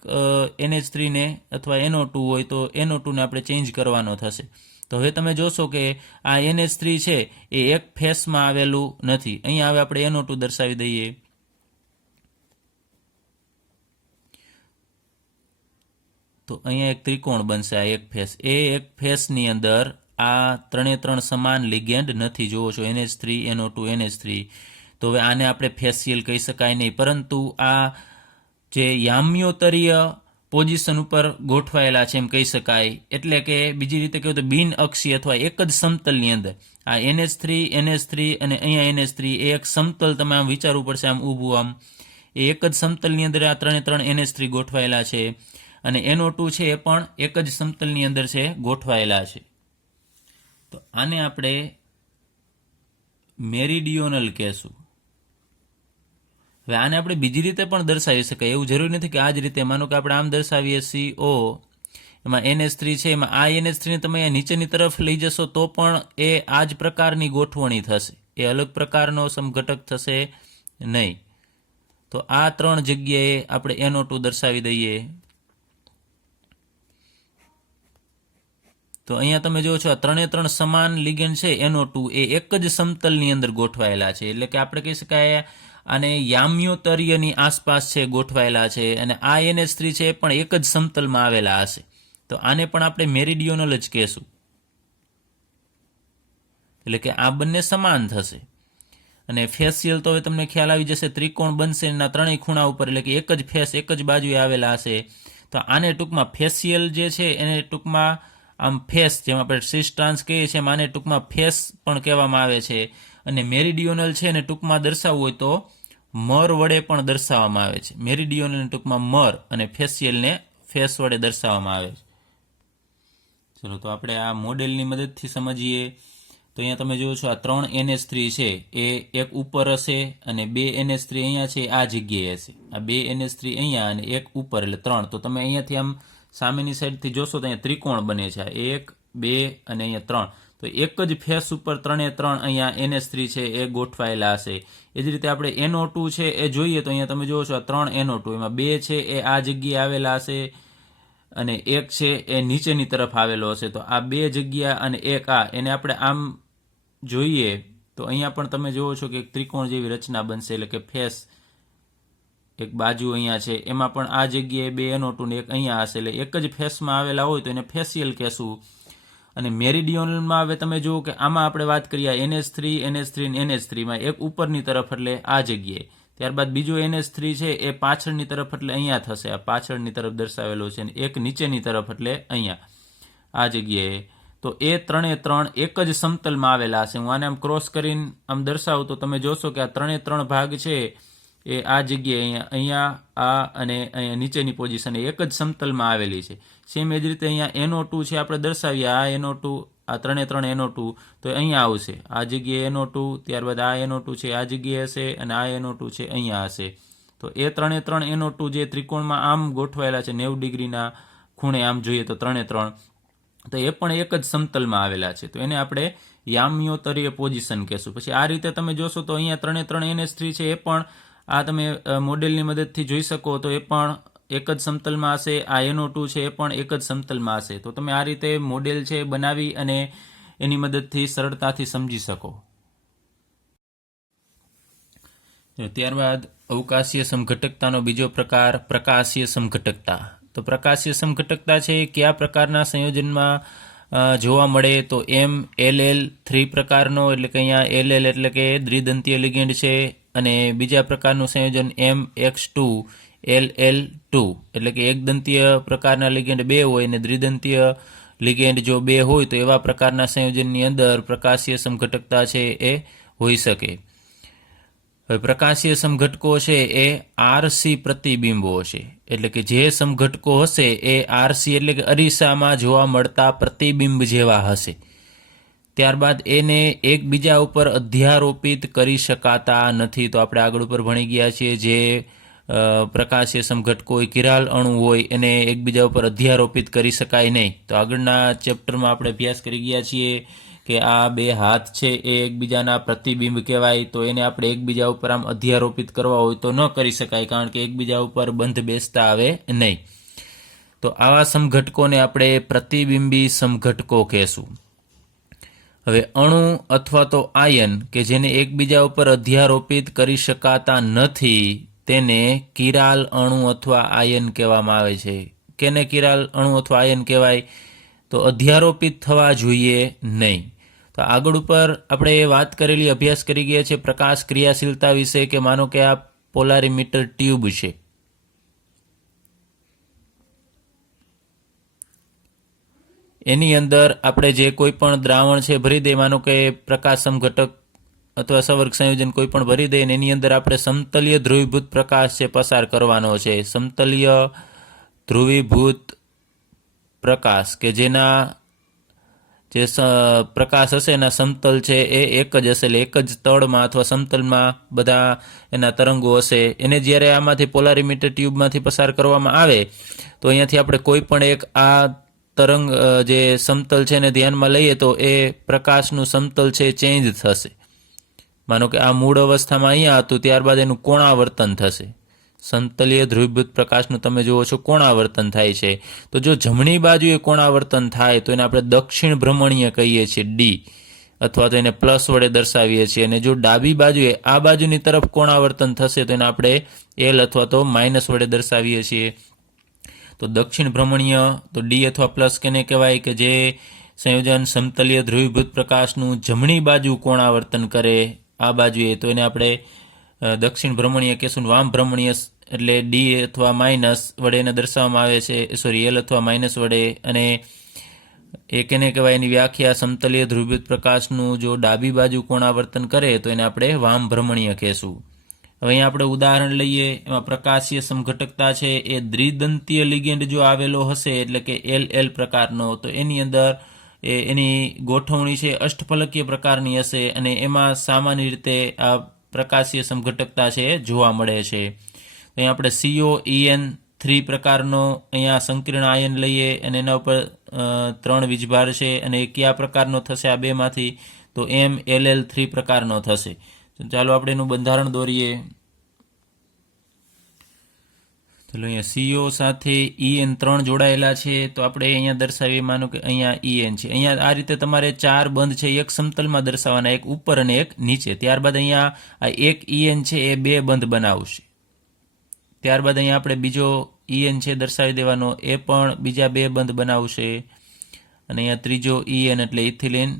NH3 ને અથવા NO2 હોય તો NO2 ને આપણે ચેન્જ કરવાનો થશે. તો હવે તમે જોશો કે આ NH3 છે એ એક ફેસમાં આવેલું નથી. અહીંયા હવે આપણે NO2 દર્શાવી દઈએ. તો અહીંયા એક ત્રિકોણ બનશે, આ એક ફેસ. એ એક ફેસની અંદર આ ત્રણે ત્રણ સમાન લિગેન્ડ નથી. જોવો છો NH3, NO2, NH3. તો હવે આને આપણે ફેશિયલ કહી શકાય નહીં, પરંતુ આ જે યામ્યોતરીય પોઝિશન ઉપર ગોઠવાયેલા છે એમ કહી શકાય. એટલે કે બીજી રીતે કહ્યું તો બિન અક્ષી અથવા એક જ સમતલની અંદર આ NH3, NH3 અને અહીંયા NH3 એ એક સમતલ, તમે આમ વિચારવું પડશે, આમ ઊભું આમ એ એક જ સમતલની અંદર આ ત્રણે ત્રણ NH3 ગોઠવાયેલા છે. અને NO2 છે એ પણ એક જ સમતલની અંદર છે ગોઠવાયેલા છે. તો આને આપણે મેરિડિયોનલ કહેશું. હવે આને આપણે બીજી રીતે પણ દર્શાવી શકાય, એવું જરૂરી નથી કે આ જ રીતે. માનો કે આપણે આમ દર્શાવીએ CO, એમાં NH3 છે, એમાં આ NH3 ને તમે નીચેની તરફ લઈ જશો તો પણ એ આ જ પ્રકારની ગોઠવણી થશે. એ અલગ પ્રકારનો સમઘટક થશે નહીં. તો આ ત્રણ જગ્યાએ આપણે NO2 દર્શાવી દઈએ. તો અહીંયા તમે જુઓ છો આ ત્રણે ત્રણ સમાન લિગેન્ડ છે NO2 એ એક જ સમતલની અંદર ગોઠવાયેલા છે. એટલે કે આપણે કહી શકાય આને યામ્યોતરીયની આસપાસ છે ગોઠવાયેલા છે. અને આ NH3 છે એ પણ એક જ સમતલમાં આવેલા હશે. તો આને પણ આપણે મેરિડિયોનલ જ કહેશું. એટલે કે આ બંને સમાન થશે. અને ફેશિયલ તો હવે તમને ખ્યાલ આવી જશે, ત્રિકોણ બનશે એના ત્રણેય ખૂણા ઉપર, એટલે કે એક જ ફેસ એક જ બાજુએ આવેલા હશે. તો આને ટૂંકમાં ફેશિયલ જે છે એને ટૂંકમાં આમ ફેસ, જેમ આપણે સિસ ટ્રાન્સ કહીએ છીએ આને ટૂંકમાં ફેસ પણ કહેવામાં આવે છે. અને મેરિડિયોનલ છે એને ટૂંકમાં દર્શાવવું હોય તો મર વડે પણ દર્શાવવામાં આવે છે. મેરિડિયોનલને ટૂંકમાં મર અને ફેશિયલને ફેસ વડે દર્શાવવામાં આવે છે. ચલો, તો આપણે આ મોડેલની મદદથી સમજીએ. તો અહીંયા તમે જુઓ છો આ 3 NH3 છે એ એક ઉપર હશે અને 2 NH3 અહીંયા છે આ જગ્યાએ હશે. આ 2 NH3 અહીંયા અને એક ઉપર, એટલે 3. તો તમે અહીંયાથી આમ સામેની સાઈડથી જોશો તો અહીંયા ત્રિકોણ બને છે, 1, 2 અને અહીંયા 3. તો એક જ ફેસ ઉપર ત્રણે ત્રણ અહીંયા NH3 છે એ ગોઠવાયેલા હશે. એ જ રીતે આપણે NO2 છે એ જોઈએ તો અહીંયા તમે જુઓ છો આ 3 NO2, એમાં 2 છે એ આ જગ્યાએ આવેલા હશે અને એક છે એ નીચેની તરફ આવેલો હશે. તો આ 2 જગ્યા અને એક આ, એને આપણે આમ જોઈએ તો અહીંયા પણ તમે જુઓ છો કે એક ત્રિકોણ જેવી રચના બનશે. એટલે કે ફેસ એક બાજુ અહીંયા છે, એમાં પણ આ જગ્યાએ 2 NO2 ને એક અહીંયા હશે. એટલે એક જ ફેસમાં આવેલા હોય તો એને ફેશિયલ કહેશું. અને મેરિડિયોનલમાં હવે તમે જુઓ કે આમાં આપણે વાત કરીએ NH3, NH3 અને NH3 માં એક ઉપરની તરફ એટલે આ જગ્યાએ, ત્યારબાદ બીજો NH3 છે એ પાછળની તરફ એટલે અહીંયા થશે, આ પાછળની તરફ દર્શાવેલો છે, અને એક નીચેની તરફ એટલે અહીંયા આ જગ્યાએ. તો એ ત્રણે ત્રણ એક જ સમતલમાં આવેલા હશે. હું આને આમ ક્રોસ કરીને આમ દર્શાવું તો તમે જોશો કે આ ત્રણે ત્રણ ભાગ છે એ આ જગ્યાએ અહીંયા આ અને અહીંયા નીચેની પોઝિશન એક જ સમતલમાં આવેલી છે. સેમ એ જ રીતે અહીંયા NO2 છે આપણે દર્શાવીએ, આ NO2, આ ત્રણે ત્રણ NO2 તો અહીંયા આવશે. આ જગ્યાએ NO2, ત્યારબાદ આ NO2 છે આ જગ્યાએ હશે અને આ NO2 છે અહીંયા હશે. તો એ ત્રણે ત્રણ NO2 જે ત્રિકોણમાં આમ ગોઠવાયેલા છે 90 ડિગ્રીના ખૂણે આમ જોઈએ તો ત્રણે ત્રણ, તો એ પણ એક જ સમતલમાં આવેલા છે. તો એને આપણે યામ્યોતરીય પોઝિશન કહેશું. પછી આ રીતે તમે જોશો તો અહીંયા ત્રણે ત્રણ NH3 છે એ પણ આ તમે મોડેલની મદદથી જોઈ શકો તો એ પણ એક જ સમતલમાં હશે. આ NO2 છે એ પણ એક જ સમતલમાં હશે. તો તમે આ રીતે મોડેલ છે બનાવી અને એની મદદથી સરળતાથી સમજી શકો. ત્યારબાદ અવકાશીય સમઘટકતાનો બીજો પ્રકાર પ્રકાશીય સમઘટકતા. તો પ્રકાશીય સમઘટકતા છે કયા પ્રકારના સંયોજનમાં જોવા મળે તો MLL3 પ્રકારનો, એટલે કે અહીંયા LL એટલે કે દ્વિદંતીય લિગેન્ડ છે, અને બીજા પ્રકારનું સંયોજન MX2 LL2 એટલે કે એકદંતીય પ્રકારના લિગેન્ડ 2 હોય અને દ્વિદંતીય લિગેન્ડ જો 2 હોય તો એવા પ્રકારના સંયોજનની અંદર પ્રકાશીય સમઘટકતા છે એ હોઈ શકે. હવે પ્રકાશીય સમઘટકો છે એ RC પ્રતિબિંબો હશે, એટલે કે જે સમઘટકો હશે એ RC એટલે કે અરીસામાં જોવા મળતા પ્રતિબિંબ જેવા હશે. ત્યારબાદ એને એકબીજા ઉપર અધ્યારોપિત કરી શકાતા નથી. તો આપણે આગળ ઉપર ભણી ગયા છીએ જે પ્રકાશીય સમઘટકો હોય, કિરાલ અણુ હોય, એને એકબીજા ઉપર અધ્યારોપિત કરી શકાય નહીં. તો આગળના ચેપ્ટરમાં આપણે અભ્યાસ કરી ગયા છીએ કે આ બે હાથ છે એ એકબીજાના પ્રતિબિંબ કહેવાય. તો એને આપણે એકબીજા ઉપર આમ અધ્યારોપિત કરવા હોય તો ન કરી શકાય, કારણ કે એકબીજા ઉપર બંધ બેસતા આવે નહીં. તો આવા સમઘટકોને આપણે પ્રતિબિંબી સમઘટકો કહેશું. હવે અણુ અથવા તો આયન કે જેને એકબીજા ઉપર અધ્યારોપિત કરી શકાતા નથી તેને કિરાલ અણુ અથવા આયન કહેવામાં આવે છે. કેને કિરાલ અણુ અથવા આયન કહેવાય? તો અધ્યારોપિત થવા જોઈએ નહીં. તો આગળ ઉપર આપણે વાત કરેલી, અભ્યાસ કરી ગયા છે પ્રકાશ ક્રિયાશીલતા વિશે, કે માનો કે આ પોલારીમીટર ટ્યુબ છે. એની અંદર આપણે જે કોઈ પણ દ્રાવણ છે ભરી દઈએ, માનો કે પ્રકાશ સમઘટક અથવા સવર્ગ સંયોજન કોઈ પણ ભરી દઈએ, એની અંદર આપણે સમતલીય ધ્રુવીભૂત પ્રકાશ છે પસાર કરવાનો છે. સમતલીય ધ્રુવીભૂત પ્રકાશ કે જેના જે પ્રકાશ હશે એના સમતલ છે એ એક જ હશે, એટલે એક જ તળમાં અથવા સમતલમાં બધા એના તરંગો હશે. એને જ્યારે આમાંથી પોલારીમીટર ટ્યુબમાંથી પસાર કરવામાં આવે તો અહીંયાથી આપણે કોઈ પણ એક આ તરંગ જે સમતલ છે એને ધ્યાનમાં લઈએ તો એ પ્રકાશનું સમતલ છે ચેન્જ થશે. માનો કે આ મૂળ અવસ્થામાં અહીંયા હતું, ત્યારબાદ એનું કોણાવર્તન થશે. સમતલીય ધ્રુવીભૂત પ્રકાશનું તમે જુઓ છો કોણાવર્તન થાય છે. તો જો જમણી બાજુએ કોણાવર્તન થાય તો એને આપણે દક્ષિણ ભ્રમણીય કહીએ છીએ D, અથવા તો એને પ્લસ વડે દર્શાવીએ છીએ. અને જો ડાબી બાજુએ આ બાજુની તરફ કોણાવર્તન થશે તો એને આપણે L અથવા તો માઇનસ વડે દર્શાવીએ છીએ. તો દક્ષિણ ભ્રમણીય તો D અથવા પ્લસ કેને કહેવાય? કે જે સંયોજન સમતલીય ધ્રુવીભૂત પ્રકાશનું જમણી બાજુ કોણાવર્તન કરે આ બાજુએ, તો એને આપણે દક્ષિણ ભ્રમણીય કહેશું. વામ ભ્રમણીય એટલે D અથવા માઇનસ વડે એને દર્શાવવામાં આવે છે, L અથવા માઇનસ વડે. અને એ કેને કહેવાય? એની વ્યાખ્યા સમતલીય ધ્રુવીભૂત પ્રકાશનું જો ડાબી બાજુ કોણાવર્તન કરે તો એને આપણે વામ ભ્રમણીય કહેશું. હવે અહીંયા આપણે ઉદાહરણ લઈએ. એમાં પ્રકાશીય સમઘટકતા છે એ દ્વિદંતીય લિગેન્ડ જો આવેલો હશે, એટલે કે LL પ્રકારનો, તો એની અંદર એની ગોઠવણી છે અષ્ટફલકીય પ્રકારની હશે, અને એમાં સામાન્ય રીતે આ પ્રકાશીય સમઘટકતા છે જોવા મળે છે. અહીંયા આપણે COEN3 પ્રકારનો અહીંયા સંકીર્ણ આયન લઈએ અને એના ઉપર 3 વીજભાર છે, અને એ કયા પ્રકારનો થશે આ બેમાંથી? તો MLL3 પ્રકારનો થશે. તો ચાલો આપણે એનું બંધારણ દોરીએ. ચલો અહીંયા CO સાથે EN3 જોડાયેલા છે, તો આપણે અહીંયા દર્શાવીએ. માનો કે અહીંયા EN છે, અહીંયા આ રીતે તમારે 4 બંધ છે એક સમતલમાં દર્શાવવાના, એક ઉપર અને એક નીચે. ત્યારબાદ અહીંયા આ એક EN છે એ 2 બંધ બનાવશે. ત્યારબાદ અહીંયા આપણે બીજો EN છે દર્શાવી દેવાનો, એ પણ બીજા 2 બંધ બનાવશે. અને અહીંયા ત્રીજો EN એટલે ઇથિલિન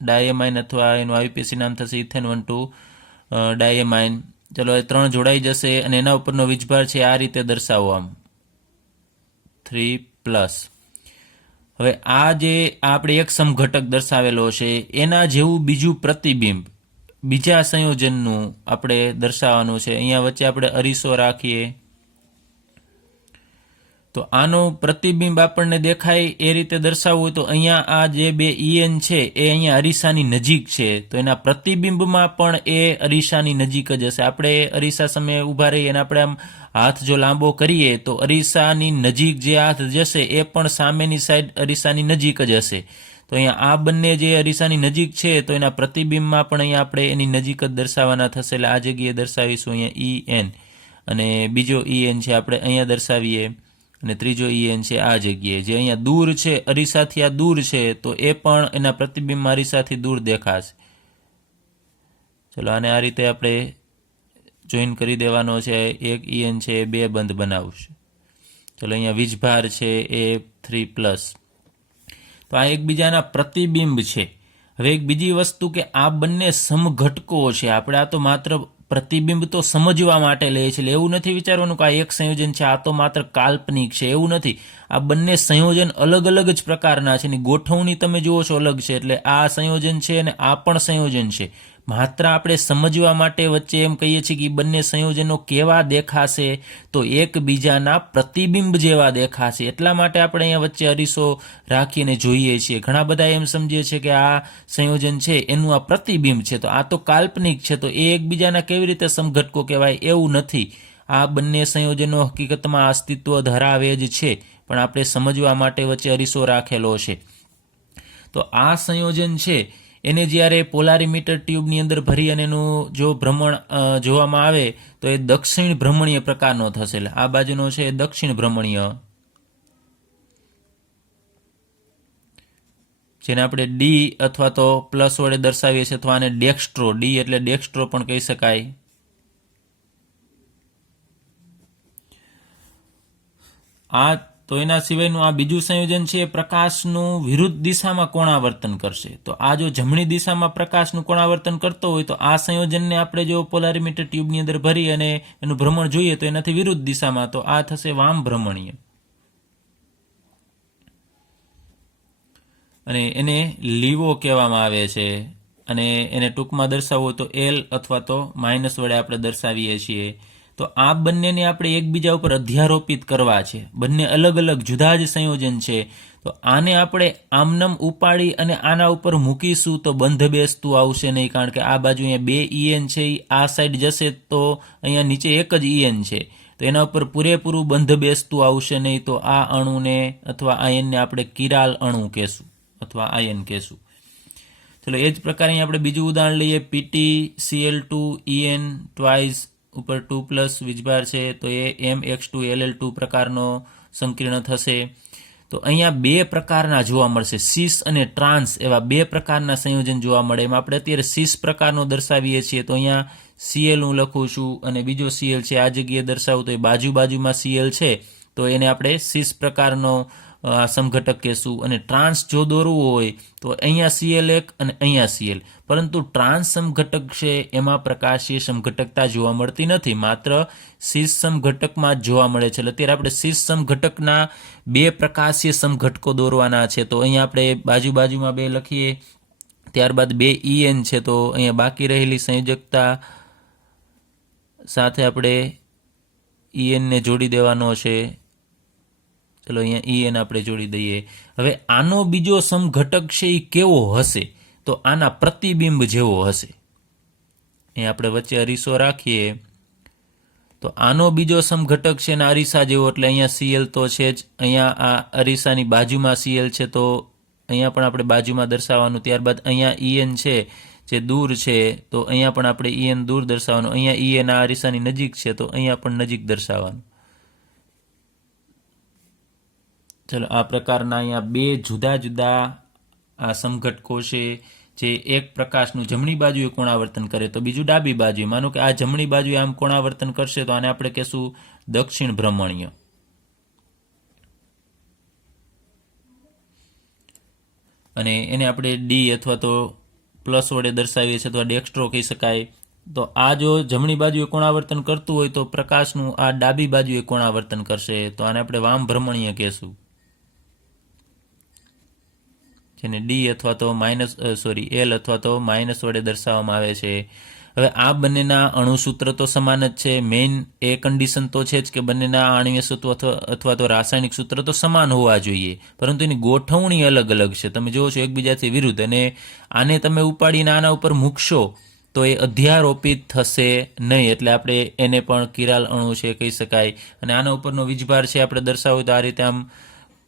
ડાયેમાઇન, અથવા એનું IUPAC નામ થશે ઇથેન 1,2 ડાયેમાઇન. ચલો એ 3 જોડાઈ જશે અને એના ઉપરનો વીજભાર છે આ રીતે દર્શાવો, આમ 3+. હવે આ જે આપણે એક સમઘટક દર્શાવેલો છે એના જેવું બીજું પ્રતિબિંબ બીજા સંયોજનનું આપણે દર્શાવવાનું છે. અહીંયા વચ્ચે આપણે અરીસો રાખીએ તો આનું પ્રતિબિંબ આપણને દેખાય એ રીતે દર્શાવવું હોય તો અહીંયા આ જે બે ઈએન છે એ અહીંયા અરીસાની નજીક છે, તો એના પ્રતિબિંબમાં પણ એ અરીસાની નજીક જ હશે. આપણે અરીસા સામે ઊભા રહીએ અને આપણે આમ હાથ જો લાંબો કરીએ તો અરીસાની નજીક જે હાથ જશે એ પણ સામેની સાઈડ અરીસાની નજીક જ હશે. તો અહીંયા આ બંને જે અરીસાની નજીક છે તો એના પ્રતિબિંબમાં પણ અહીંયા આપણે એની નજીક જ દર્શાવવાના થશે. એટલે આ જગ્યાએ દર્શાવીશું અહીંયા ઈએન, અને બીજો ઈએન છે આપણે અહીંયા દર્શાવીએ, અને ત્રીજો ઈએન છે આ જગ્યાએ. જે અહીંયા દૂર છે, અરીસાથી આ દૂર છે, તો એ પણ એના પ્રતિબિંબમાં અરીસાથી દૂર દેખાશે. ચલો આને આ રીતે આપણે જોઈન કરી દેવાનો છે. એક ઈએન છે એ બે બંધ બનાવશે. ચલો અહીંયા વીજભાર છે એ 3+. તો આ એકબીજાના પ્રતિબિંબ છે. હવે એક બીજી વસ્તુ કે આ બંને સમઘટકો છે. આપણે આ તો માત્ર પ્રતિબિંબ તો સમજવા માટે લઈએ છીએ, એવું નથી વિચારવાનું કે આ એક સંયોજન છે, આ તો માત્ર કાલ્પનિક છે, એવું નથી. આ બંને સંયોજન અલગ અલગ જ પ્રકારના છે, એની ગોઠવણી તમે જુઓ છો અલગ છે. એટલે આ સંયોજન છે અને આ પણ સંયોજન છે. માત્ર આપણે સમજવા માટે વચ્ચે એમ કહીએ છીએ કે બંને સંયોજનો કેવા દેખાશે, તો એકબીજાના પ્રતિબિંબ જેવા દેખાશે. એટલા માટે આપણે અહીંયા વચ્ચે અરીસો રાખીને જોઈએ છીએ. ઘણા બધા એમ સમજીએ છીએ કે આ સંયોજન છે એનું આ પ્રતિબિંબ છે, તો આ તો કાલ્પનિક છે, તો એ એકબીજાના કેવી રીતે સમઘટકો કહેવાય, એવું નથી. આ બંને સંયોજનો હકીકતમાં અસ્તિત્વ ધરાવે જ છે, પણ આપણે સમજવા માટે વચ્ચે અરીસો રાખેલો છે. તો આ સંયોજન છે એને જ્યારે પોલારીમીટર ટ્યુબની અંદર ભરી અને એનું જો ભ્રમણ જોવામાં આવે તો એ દક્ષિણ ભ્રમણીય પ્રકારનો થશે. એટલે આ બાજુનો છે એ દક્ષિણ ભ્રમણીય, જેને આપણે ડી અથવા તો પ્લસ વડે દર્શાવીએ છીએ, અથવા આને ડેક્સ્ટ્રો, ડી એટલે ડેક્સ્ટ્રો પણ કહી શકાય. આ તો એના સિવાયનું આ બીજું સંયોજન છે એ પ્રકાશનું વિરુદ્ધ દિશામાં કોણાવર્તન કરશે. તો આ જો જમણી દિશામાં પ્રકાશનું કોણાવર્તન કરતો હોય તો આ સંયોજનને આપણે જો પોલારીમીટર ટ્યુબની અંદર ભરી અને એનું ભ્રમણ જોઈએ તો એનાથી વિરુદ્ધ દિશામાં, તો આ થશે વામ ભ્રમણીય. અને એને લીવો કહેવામાં આવે છે, અને એને ટૂંકમાં દર્શાવવું તો એલ અથવા તો માઇનસ વડે આપણે દર્શાવીએ છીએ. તો આ બંનેને આપણે એકબીજા ઉપર અધ્યારોપિત કરવા છે. બંને અલગ અલગ જુદા જ સંયોજન છે. તો આને આપણે આમનમ ઉપાડી અને આના ઉપર મૂકીશું તો બંધ બેસતું આવશે નહીં, કારણ કે આ બાજુ અહીંયા બે ઈએન છે, આ સાઈડ જશે તો અહીંયા નીચે એક જ ઈએન છે, તો એના ઉપર પૂરેપૂરું બંધ બેસતું આવશે નહીં. તો આ અણુને અથવા આયનને આપણે કિરાલ અણુ કહેશું અથવા આયન કહેશું. ચલો એ જ પ્રકારે આપણે બીજું ઉદાહરણ લઈએ. PtCl2 En ટ્વાઇસ ઉપર 2+ વીજભાર છે, તો એ MX2Cl2 પ્રકારનો સંકીર્ણ થશે. તો અહીંયા બે પ્રકારના જોવા મળશે, સિસ અને ટ્રાન્સ એવા બે પ્રકારના સંયોજન જોવા મળે. એમાં આપણે અત્યારે સિસ પ્રકારનો દર્શાવીએ છીએ, તો અહીંયા Cl હું લખું છું અને બીજો Cl છે આ જગ્યાએ દર્શાવું, તો એ બાજુમાં Cl છે, તો એને આપણે સિસ પ્રકારનો સમઘટક કહેશું. અને ટ્રાન્સ જો દોરવું હોય તો અહીંયા Cl1 અને અહીંયા Cl, પરંતુ ટ્રાન્સ સમઘટક છે એમાં પ્રકાશીય સમઘટકતા જોવા મળતી નથી, માત્ર સિસ સમઘટકમાં જ જોવા મળે છે. અત્યારે આપણે સિસ સમઘટકના બે પ્રકાશીય સમઘટકો દોરવાના છે. તો અહીંયા આપણે બાજુમાં બે લખીએ, ત્યારબાદ બે En છે, તો અહીંયા બાકી રહેલી સંયોજકતા સાથે આપણે En ને જોડી દેવાનો છે. ચલો અહીંયા En આપણે જોડી દઈએ. હવે આનો બીજો સમઘટક છે એ કેવો હશે, તો આના પ્રતિબિંબ જેવો હશે. અહીંયા આપણે વચ્ચે અરીસો રાખીએ તો આનો બીજો સમઘટક છે ને અરીસા જેવો, એટલે અહીંયા Cl તો છે જ, અહીંયા આ અરીસાની બાજુમાં Cl છે, તો અહીંયા પણ આપણે બાજુમાં દર્શાવવાનું. ત્યારબાદ અહીંયા En છે જે દૂર છે, તો અહીંયા પણ આપણે En દૂર દર્શાવવાનું. અહીંયા En આ અરીસાની નજીક છે, તો અહીંયા પણ નજીક દર્શાવવાનું. ચલો આ પ્રકારના અહીંયા બે જુદા જુદા આ સમઘટકો છે જે એક પ્રકાશનું જમણી બાજુએ કોણાવર્તન કરે તો બીજું ડાબી બાજુએ. માનો કે આ જમણી બાજુએ આમ કોણાવર્તન કરશે તો આને આપણે કહેશું દક્ષિણ ભ્રમણીય. અને એને આપણે ડી અથવા તો પ્લસ વડે દર્શાવીએ છીએ, અથવા ડેક્સ્ટ્રો કહી શકાય. તો આ જો જમણી બાજુએ કોણાવર્તન કરતું હોય તો પ્રકાશનું આ ડાબી બાજુએ કોણાવર્તન કરશે, તો આને આપણે વામ ભ્રમણીય કહેશું. જેને ડી અથવા તો એલ અથવા તો માઇનસ વડે દર્શાવવામાં આવે છે. હવે આ બંનેના અણુસૂત્ર તો સમાન જ છે. મેઇન એ કન્ડિશન તો છે જ કે બંનેના આણ્વીય સૂત્રો અથવા તો રાસાયણિક સૂત્ર તો સમાન હોવા જોઈએ, પરંતુ એની ગોઠવણી અલગ અલગ છે. તમે જુઓ છો એકબીજાથી વિરુદ્ધ, અને આને તમે ઉપાડીને આના ઉપર મૂકશો તો એ અધ્યારોપિત થશે નહીં, એટલે આપણે એને પણ કિરાલ અણુ છે કહી શકાય. અને આના ઉપરનો વીજભાર છે આપણે દર્શાવ્યું તો આ રીતે આમ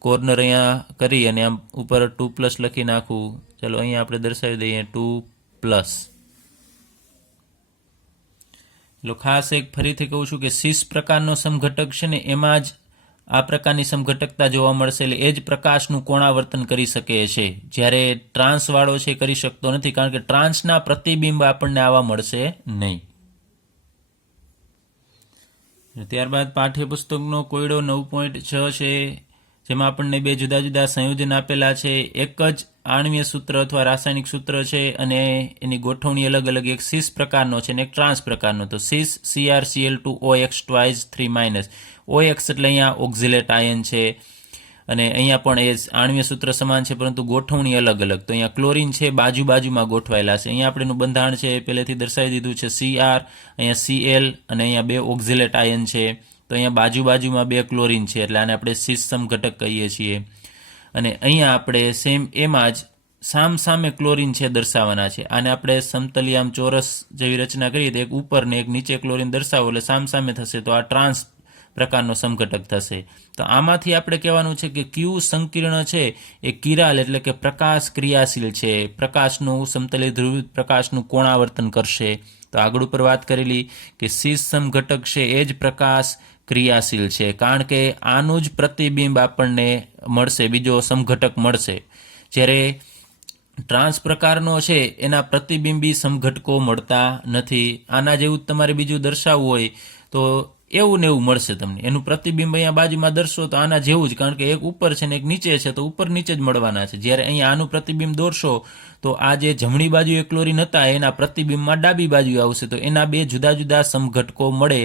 કોર્નર અહીંયા કરી અને આમ ઉપર 2+ લખી નાખવું. ચલો અહીંયા આપણે દર્શાવી દઈએ 2+. એટલે ખાસ એક ફરીથી કહું છું કે સીસ પ્રકારનો સમઘટક છે ને એમાં જ આ પ્રકારની સમઘટકતા જોવા મળશે. એટલે એ જ પ્રકાશનું કોણાવર્તન કરી શકે છે, જ્યારે ટ્રાન્સવાળો છે કરી શકતો નથી, કારણ કે ટ્રાન્સના પ્રતિબિંબ આપણને આવા મળશે નહીં. ત્યારબાદ પાઠ્યપુસ્તકનો કોયડો 9.6 છે, જેમાં આપણને બે જુદા જુદા સંયોજન આપેલા છે. એક જ આણ્વીય સૂત્ર અથવા રાસાયણિક સૂત્ર છે અને એની ગોઠવણી અલગ અલગ, એક સીસ પ્રકારનો છે અને એક ટ્રાન્સ પ્રકારનો. તો સીસ CrCl2OX twice 3-. OX એટલે અહીંયા ઓક્ઝિલેટ આયન છે, અને અહીંયા પણ એ આણ્વીય સૂત્ર સમાન છે પરંતુ ગોઠવણી અલગ અલગ. તો અહીંયા ક્લોરીન છે બાજુમાં ગોઠવાયેલા છે. અહીંયા આપણે એનું બંધારણ છે પહેલેથી દર્શાવી દીધું છે, Cr, અહીંયા Cl, અને અહીંયા બે ઓક્ઝિલેટ આયન છે. તો અહીંયા બાજુમાં બે ક્લોરીન છે, એટલે આને આપણે સીસ સમઘટક કહીએ છીએ. અને અહીંયા આપણે સેમ એમાં જ સામે ક્લોરીન છે દર્શાવવાના છે. આને આપણે સમતલી આમ ચોરસ જેવી રચના કરીએ તો એક ઉપર ને એક નીચે ક્લોરીન દર્શાવો એટલે સામે થશે, તો આ ટ્રાન્સ પ્રકારનો સમઘટક થશે. તો આમાંથી આપણે કહેવાનું છે કે કયું સંકીર્ણ છે એ કિરાલ એટલે કે પ્રકાશ ક્રિયાશીલ છે, પ્રકાશનું સમતલી ધ્રુવિત પ્રકાશનું કોણાવર્તન કરશે. તો આગળ ઉપર વાત કરેલી કે સીસ સમઘટક છે એ જ પ્રકાશ ક્રિયાશીલ છે, કારણ કે આનું જ પ્રતિબિંબ આપણને મળશે, બીજો સમઘટક મળશે. જ્યારે ટ્રાન્સ પ્રકારનો છે એના પ્રતિબિંબી સમઘટકો મળતા નથી. આના જેવું તમારે બીજું દર્શાવવું હોય તો એવું ને એવું મળશે તમને. એનું પ્રતિબિંબ અહીંયા બાજુમાં દર્શો તો આના જેવું જ, કારણ કે એક ઉપર છે ને એક નીચે છે, તો ઉપર નીચે જ મળવાના છે. જ્યારે અહીંયા આનું પ્રતિબિંબ દોરશો તો આ જે જમણી બાજુ એ ક્લોરીન હતા એના પ્રતિબિંબમાં ડાબી બાજુ આવશે, તો એના બે જુદા જુદા સમઘટકો મળે.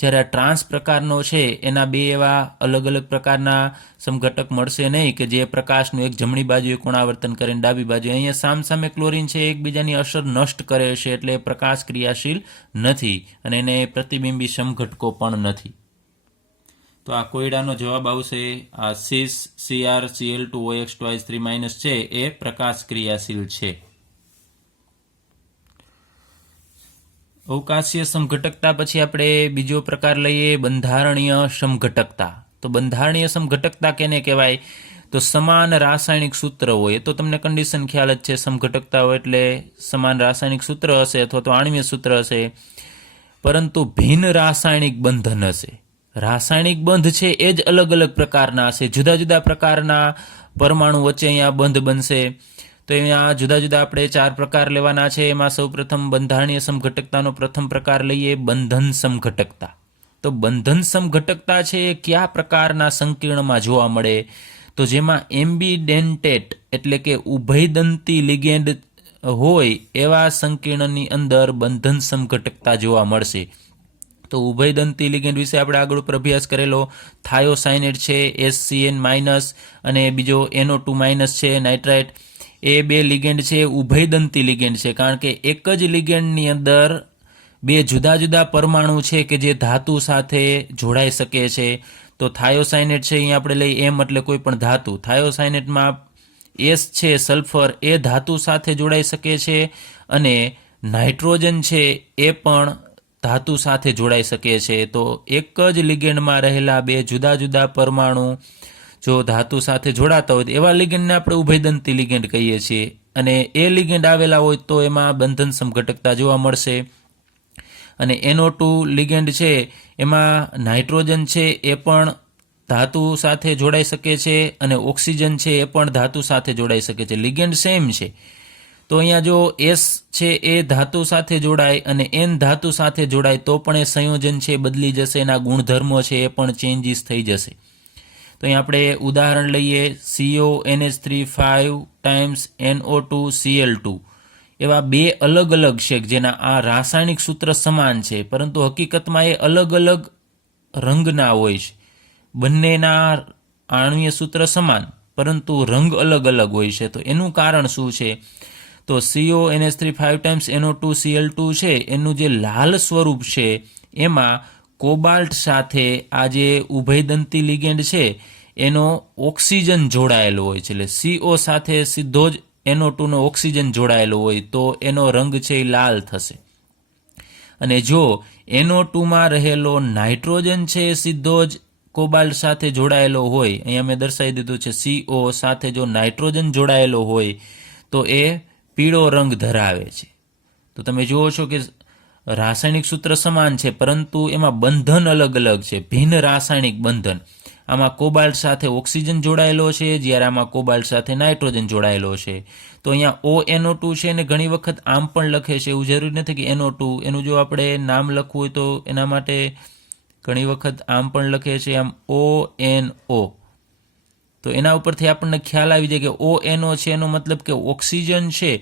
જ્યારે આ ટ્રાન્સ પ્રકારનો છે એના બે એવા અલગ અલગ પ્રકારના સમઘટક મળશે નહીં કે જે પ્રકાશનું એક જમણી બાજુએ કોણાવર્તન કરે ને ડાબી બાજુ. અહીંયા સામે ક્લોરીન છે એકબીજાની અસર નષ્ટ કરે છે, એટલે પ્રકાશ ક્રિયાશીલ નથી અને એને પ્રતિબિંબી સમઘટકો પણ નથી. તો આ કોયડાનો જવાબ આવશે આ સીસ CrCl2OX twice 3- છે એ પ્રકાશ ક્રિયાશીલ છે. અવકાશીય સમઘટકતા પછી આપણે બીજો પ્રકાર લઈએ, બંધારણીય સમઘટકતા. તો બંધારણીય સમઘટકતા કેને કહેવાય? તો સમાન રાસાયણિક સૂત્ર હોય, એ તો તમને કન્ડિશન ખ્યાલ જ છે. સમઘટકતા હોય એટલે સમાન રાસાયણિક સૂત્ર હશે અથવા તો આણ્વીય સૂત્ર હશે, પરંતુ ભિન્ન રાસાયણિક બંધન હશે. રાસાયણિક બંધ છે એ જ અલગ અલગ પ્રકારના હશે, જુદા જુદા પ્રકારના પરમાણુ વચ્ચે અહીંયા બંધ બનશે. તો અહીંયા જુદા જુદા આપણે 4 પ્રકાર લેવાના છે. એમાં સૌપ્રથમ બંધારણીય સમઘટકતાનો પ્રથમ પ્રકાર લઈએ, બંધન સમઘટકતા. તો બંધન સમઘટકતા છે એ કયા પ્રકારના સંકીર્ણમાં જોવા મળે? તો જેમાં એમ્બિડેન્ટેટ એટલે કે ઉભયદંતી લિગેન્ડ હોય એવા સંકીર્ણની અંદર બંધન સમઘટકતા જોવા મળશે. તો ઉભયદંતી લિગેન્ડ વિશે આપણે આગળ ઉપર અભ્યાસ કરેલો. થાયોસાયનેટ છે SCN- અને બીજો NO2- છે નાઇટ્રાઇટ. એ બે લિગેન્ડ છે ઉભયદંતી લિગેન્ડ છે, કારણ કે એક જ લિગેન્ડની અંદર બે જુદા જુદા પરમાણુ છે કે જે ધાતુ સાથે જોડાઈ શકે છે. તો થાયોસાયનેટ છે અહીંયા આપણે લઈ એમ એટલે કોઈ પણ ધાતુ. થાયોસાયનેટમાં S છે સલ્ફર એ ધાતુ સાથે જોડાઈ શકે છે, અને નાઇટ્રોજન છે એ પણ ધાતુ સાથે જોડાઈ શકે છે. તો એક જ લિગેન્ડમાં રહેલા બે જુદા જુદા પરમાણુ જો ધાતુ સાથે જોડાતા હોય તો એવા લિગેન્ડને આપણે ઉભયદંતી લિગેન્ડ કહીએ છીએ. અને એ લિગેન્ડ આવેલા હોય તો એમાં બંધન સમઘટકતા જોવા મળશે. અને NO2 લિગેન્ડ છે એમાં નાઇટ્રોજન છે એ પણ ધાતુ સાથે જોડાઈ શકે છે, અને ઓક્સિજન છે એ પણ ધાતુ સાથે જોડાઈ શકે છે. લિગેન્ડ સેમ છે. તો અહીંયા જો S છે એ ધાતુ સાથે જોડાય અને N ધાતુ સાથે જોડાય તો પણ એ સંયોજન છે બદલી જશે, એના ગુણધર્મો છે એ પણ ચેન્જીસ થઈ જશે. તો અહીં આપણે ઉદાહરણ લઈએ, CONH3 5 NO2Cl2 એવા બે અલગ અલગ છે જેના આ રાસાયણિક સૂત્ર સમાન છે, પરંતુ હકીકતમાં એ અલગ અલગ રંગના હોય છે. બંનેના આણ્વીય સૂત્ર સમાન પરંતુ રંગ અલગ અલગ હોય છે. તો એનું કારણ શું છે? તો CONH3 5 ટાઈમ્સ NO2Cl2 છે એનું જે લાલ સ્વરૂપ છે એમાં કોબાલ્ટ સાથે આ જે ઉભયદંતી લિગેન્ડ છે એનો ઓક્સિજન જોડાયેલો હોય છે. એટલે CO સાથે સીધો જ NO2 નો ઓક્સિજન જોડાયેલો હોય તો એનો રંગ છે એ લાલ થશે. અને જો NO2 માં રહેલો નાઇટ્રોજન છે એ સીધો જ કોબાલ્ટ સાથે જોડાયેલો હોય, અહીંયા મેં દર્શાવી દીધું છે CO સાથે જો નાઇટ્રોજન જોડાયેલો હોય તો એ પીળો રંગ ધરાવે છે. તો તમે જુઓ છો કે રાસાયણિક સૂત્ર સમાન છે પરંતુ એમાં બંધન અલગ અલગ છે, ભિન્ન રાસાયણિક બંધન. આમાં કોબાલ્ટ સાથે ઓક્સિજન જોડાયેલો છે જ્યારે આમાં કોબાલ્ટ સાથે નાઇટ્રોજન જોડાયેલો છે. તો અહીંયા ONO2 છે એને ઘણી વખત આમ પણ લખે છે, એવું જરૂરી નથી કે NO2. એનું જો આપણે નામ લખવું હોય તો એના માટે ઘણી વખત આમ પણ લખે છે, આમ ONO. તો એના ઉપરથી આપણને ખ્યાલ આવી જાય કે ONO છે એનો મતલબ કે ઓક્સિજન છે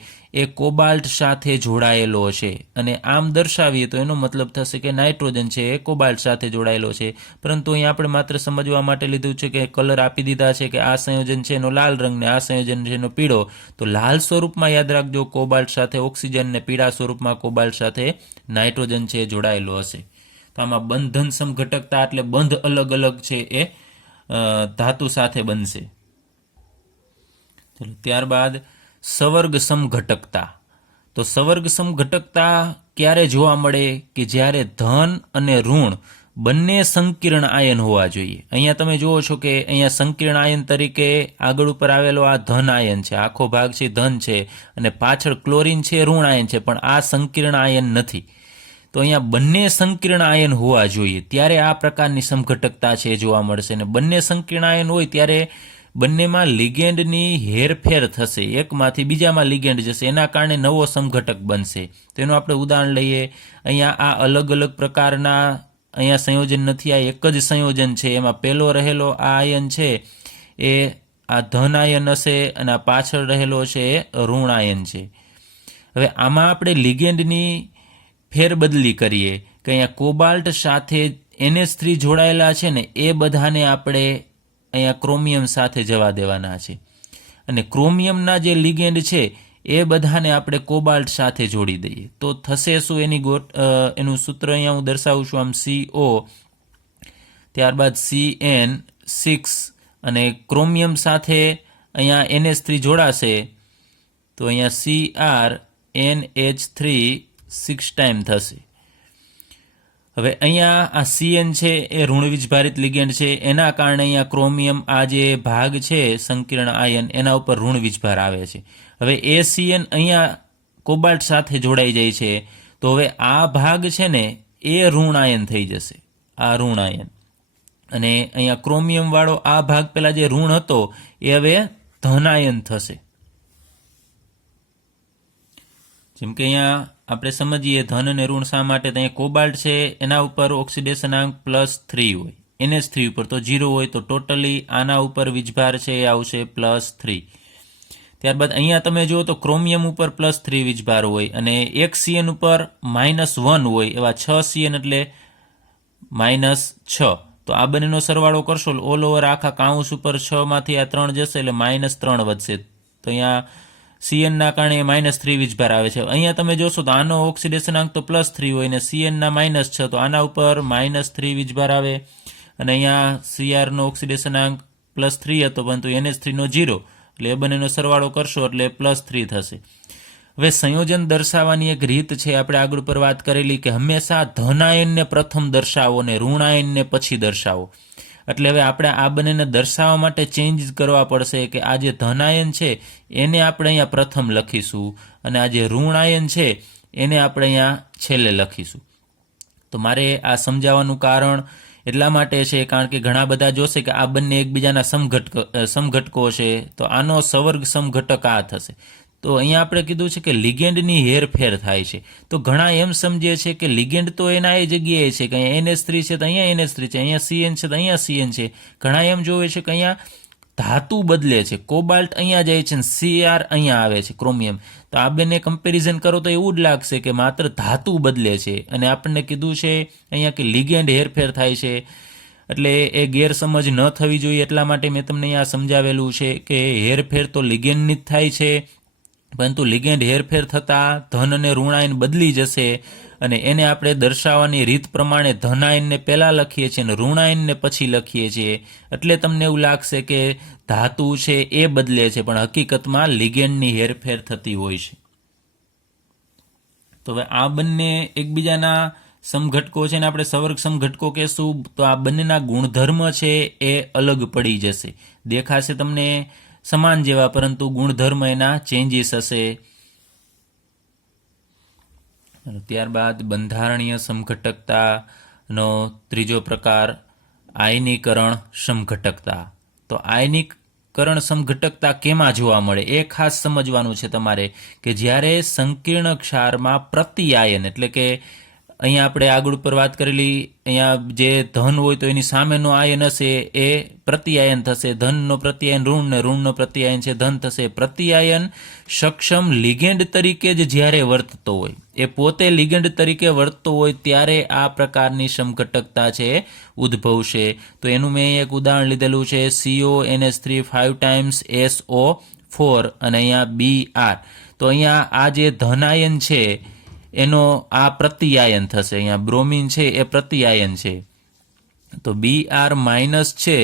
એ કોબાલ્ટ સાથે જોડાયેલો છે, અને આમ દર્શાવીએ તો એનો મતલબ થશે કે નાઇટ્રોજન છે એ કોબાલ્ટ સાથે જોડાયેલો છે. પરંતુ અહીં આપણે માત્ર સમજવા માટે લીધું છે કે કલર આપી દીધા છે કે આ સંયોજન છે એનો લાલ રંગ ને આ સંયોજન છે એનો પીળો. તો લાલ સ્વરૂપમાં યાદ રાખજો કોબાલ્ટ સાથે ઓક્સિજન, ને પીળા સ્વરૂપમાં કોબાલ્ટ સાથે નાઇટ્રોજન છે જોડાયેલો હશે. તો આમાં બંધન સમઘટકતા એટલે બંધ અલગ અલગ છે એ ધાતુ સાથે બનશે. ચલો ત્યારબાદ સવર્ગ સમઘટકતા. તો સવર્ગ સમઘટકતા ક્યારે જોવા મળે? કે જ્યારે ધન અને ઋણ બંને સંકીર્ણ આયન હોવા જોઈએ. અહીંયા તમે જુઓ છો કે અહીંયા સંકીર્ણ આયન તરીકે આગળ ઉપર આવેલો આ ધન આયન છે, આખો ભાગ છે ધન છે, અને પાછળ ક્લોરીન છે ઋણ આયન છે, પણ આ સંકીર્ણ આયન નથી. તો અહીંયા બંને સંકીર્ણ આયન હોવા જોઈએ ત્યારે આ પ્રકારની સમઘટકતા છે જોવા મળશે. અને બંને સંકીર્ણ આયન હોય ત્યારે બંનેમાં લિગેન્ડની હેરફેર થશે, એકમાંથી બીજામાં લિગેન્ડ જશે, એના કારણે નવો સમઘટક બનશે. તેનું આપણે ઉદાહરણ લઈએ. અહીંયા આ અલગ અલગ પ્રકારના અહીંયા સંયોજન નથી, આ એક જ સંયોજન છે. એમાં પહેલો રહેલો આ આયન છે એ આ ધન આયન હશે અને આ પાછળ રહેલો છે એ ઋણ આયન છે. હવે આમાં આપણે લિગેન્ડની ફેરબદલી કરીએ કે અહીંયા કોબાલ્ટ સાથે NH3 જોડાયેલા છે ને એ બધાને આપણે અહીંયા ક્રોમિયમ સાથે જવા દેવાના છે, અને ક્રોમિયમના જે લિગેન્ડ છે એ બધાને આપણે કોબાલ્ટ સાથે જોડી દઈએ તો થશે શું? એનું સૂત્ર અહીંયા હું દર્શાવું છું, આમ CO, ત્યારબાદ CN6, અને ક્રોમિયમ સાથે અહીંયા NH3 જોડાશે તો અહીંયા CrNH3 6 ટાઈમ થશે. હવે અહીંયા આ CN છે એ ઋણવીજભારિત લિગેન્ડ છે, એના કારણે અહીંયા ક્રોમિયમ આ જે ભાગ છે સંકીર્ણ આયન એના ઉપર ઋણવીજભાર આવે છે. હવે એ CN અહીંયા કોબાલ્ટ સાથે જોડાઈ જાય છે તો હવે આ ભાગ છે ને એ ઋણ આયન થઈ જશે, આ ઋણ આયન, અને અહીંયા ક્રોમિયમ વાળો આ ભાગ પેલા જે ઋણ હતો એ હવે ધન આયન થશે. જેમ કે અહીંયા આપણે સમજીએ ધન અને ઋણ શા માટે, તો અહીંયા કોબાલ્ટ છે એના ઉપર ઓક્સિડેશનાંક +3 હોય, NH3 ઉપર તો 0 હોય, તો ટોટલી આના ઉપર વીજભાર છે એ આવશે +3. ત્યારબાદ અહીંયા તમે જુઓ તો ક્રોમિયમ ઉપર +3 વીજભાર હોય, અને એક CN ઉપર -1 હોય, એવા 6 CN એટલે -6. તો આ બંનેનો સરવાળો કરશો ઓલ ઓવર આખા કાઉન્સ ઉપર 6 માંથી આ 3 જશે એટલે -3 વધશે. તો અહીંયા CN ના કારણે -3 વીજભાર આવે છે. અહીંયા તમે જોશો તો આનો ઓક્સિડેશનાંક તો +3 હોય ને CN ના -6, તો આના ઉપર -3 વીજભાર આવે, અને અહીંયા Cr નો ઓક્સિડેશનાંક +3 હતો પરંતુ NH3 નો 0, એટલે એ બંનેનો સરવાળો કરશો એટલે +3 થશે. હવે સંયોજન દર્શાવવાની એક રીત છે, આપણે આગળ પર વાત કરેલી કે હંમેશા ધન આયનને પ્રથમ દર્શાવો ને ઋણ આયનને પછી દર્શાવો. એટલે હવે આપણે આ બંનેને દર્શાવવા માટે ચેન્જ કરવા પડશે કે આ જે ધન આયન છે એને આપણે અહીંયા પ્રથમ લખીશું અને આ જે ઋણ આયન છે એને આપણે અહીંયા છેલ્લે લખીશું. તો મારે આ સમજાવવાનું કારણ એટલા માટે છે કારણ કે ઘણા બધા જોશે કે આ બંને એકબીજાના સમઘટકો છે, તો આનો સવર્ગ સમઘટક આ થશે. તો અહીંયા આપણે કીધું છે કે લિગેન્ડની હેરફેર થાય છે, તો ઘણા એમ સમજે છે કે લિગેન્ડ તો એના એ જગ્યાએ છે કે અહીંયા NH3 છે તો અહીંયા NH3 છે, અહીંયા CN છે તો અહીંયા CN છે. ઘણા એમ જોવે છે કે અહીંયા ધાતુ બદલે છે, કોબાલ્ટ અહીંયા જાય છે, Cr અહીંયા આવે છે ક્રોમિયમ. તો આ બંને કમ્પેરિઝન કરો તો એવું જ લાગશે કે માત્ર ધાતુ બદલે છે, અને આપણને કીધું છે અહીંયા કે લિગેન્ડ હેરફેર થાય છે, એટલે એ ગેરસમજ ન થવી જોઈએ એટલા માટે મેં તમને અહીંયા સમજાવેલું છે કે હેરફેર તો લિગેન્ડની જ થાય છે, પરંતુ લિગેન્ડ હેરફેર થતાં ધન અને ઋણાયન બદલી જશે અને એને આપણે દર્શાવવાની રીત પ્રમાણે ધનાયનને પહેલાં લખીએ છીએ અને ઋણાયનને પછી લખીએ છીએ. એટલે તમને એવું લાગશે કે ધાતુ છે એ બદલે છે, પણ હકીકતમાં લિગેન્ડની હેરફેર થતી હોય છે. તો હવે આ બંને એકબીજાના સમઘટકો છે ને આપણે સવર્ગ સમઘટકો કહેશું, તો આ બંનેના ગુણધર્મ છે એ અલગ પડી જશે. દેખાશે તમને સમાન જેવા, પરંતુ ગુણધર્મ એના ચેન્જીસ હશે. ત્યારબાદ બંધારણીય સમઘટકતાનો ત્રીજો પ્રકાર આયનીકરણ સમઘટકતા. તો આયનીકરણ સમઘટકતા કેમાં જોવા મળે એ ખાસ સમજવાનું છે તમારે, કે જ્યારે સંકીર્ણ ક્ષારમાં પ્રતિઆયન એટલે કે અહીંયા આપણે આગળ ઉપર વાત કરેલી, અહીંયા જે ધન હોય તો એની સામેનો આયન હશે એ પ્રતિઆયન થશે. ધનનો પ્રતિઆયન ઋણ ને ઋણનો પ્રતિઆયન છે ધન થશે. પ્રતિઆયન સક્ષમ લિગેન્ડ તરીકે જ જ્યારે વર્તતો હોય, એ પોતે લિગેન્ડ તરીકે વર્તતો હોય ત્યારે આ પ્રકારની સમઘટકતા છે ઉદ્ભવશે. તો એનું મેં એક ઉદાહરણ લીધેલું છે, CONH3 5 ટાઈમ્સ SO4 અને અહીંયા Br. તો અહીંયા આ જે ધનાયન છે એનો આ પ્રતિઆયન થશે. અહીંયા બ્રોમિન છે એ પ્રતિઆયન છે, તો Br માઇનસ છે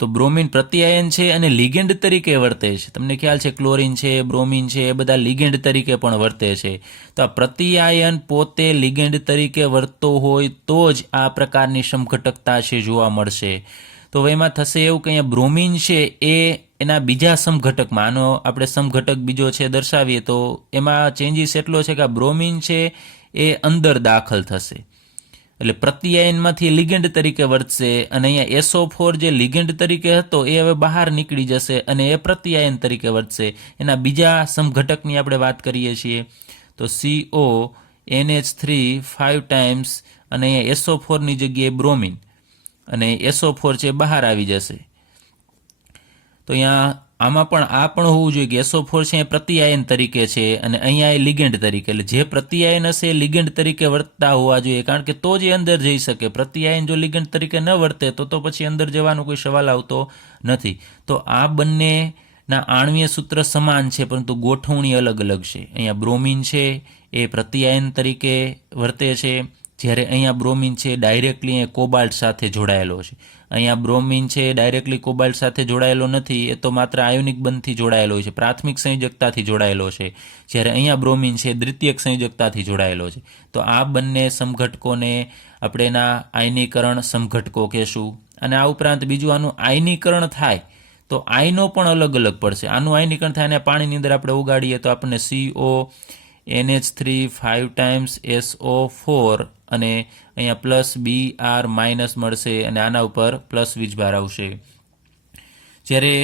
તો બ્રોમિન પ્રતિઆયન છે અને લિગેન્ડ તરીકે વર્તે છે. તમને ખ્યાલ છે ક્લોરિન છે, બ્રોમિન છે, એ બધા લિગેન્ડ તરીકે પણ વર્તે છે. તો આ પ્રતિઆયન પોતે લિગેન્ડ તરીકે વર્તતો હોય તો જ આ પ્રકારની સમઘટકતા છે જોવા મળશે. તો હવે એમાં થશે એવું કે અહીંયા બ્રોમિન છે એ એના બીજા સમઘટકમાં, આનો આપણે સમઘટક બીજો છે દર્શાવીએ તો એમાં ચેન્જીસ એટલો છે કે આ બ્રોમિન છે એ અંદર દાખલ થશે, એટલે પ્રતિઆયનમાંથી લિગેન્ડ તરીકે વર્તશે અને અહીંયા SO4 જે લિગેન્ડ તરીકે હતો એ હવે બહાર નીકળી જશે અને એ પ્રતિઆયન તરીકે વર્તશે. એના બીજા સમઘટકની આપણે વાત કરીએ છીએ તો CONH3 5 ટાઈમ્સ અને અહીંયા SO4 ની જગ્યાએ બ્રોમિન અને SO4 છે બહાર આવી જશે. તો અહીંયા આમાં પણ આ પણ હોવું જોઈએ કે SO4 છે એ પ્રતિઆયન તરીકે છે અને અહીંયા એ લિગેન્ડ તરીકે, એટલે જે પ્રતિઆયન હશે એ લિગેન્ડ તરીકે વર્તતા હોવા જોઈએ, કારણ કે તો જ એ અંદર જઈ શકે. પ્રતિઆયન જો લિગેન્ડ તરીકે ન વર્તે તો પછી અંદર જવાનો કોઈ સવાલ આવતો નથી. તો આ બંનેના આણ્વીય સૂત્ર સમાન છે પરંતુ ગોઠવણી અલગ અલગ છે. અહીંયા બ્રોમિન છે એ પ્રતિઆયન તરીકે વર્તે છે, જ્યારે અહીંયા બ્રોમિન છે ડાયરેક્ટલી કોબાલ્ટ સાથે જોડાયેલો છે. અહીંયા બ્રોમિન છે ડાયરેક્ટલી કોબાલ્ટ સાથે જોડાયેલો નથી, એ તો માત્ર આયોનિક બંધથી જોડાયેલો છે, પ્રાથમિક સંયોજકતાથી જોડાયેલો છે, જ્યારે અહીંયા બ્રોમિન છે દ્વિતીયક સંયોજકતાથી જોડાયેલો છે. તો આ બંને સમઘટકોને આપણે એના આયનીકરણ સમઘટકો કહેશું. અને આ ઉપરાંત બીજું આનું આયનીકરણ થાય તો આયનો પણ અલગ અલગ પડશે. આનું આયનીકરણ થાય અને પાણીની અંદર આપણે ઉગાડીએ તો આપણને CONH3 5 ટાઈમ્સ SO4 અને અહીંયા પ્લસ Br માઇનસ મળશે અને આના ઉપર પ્લસ વીજભાર આવશે. જ્યારે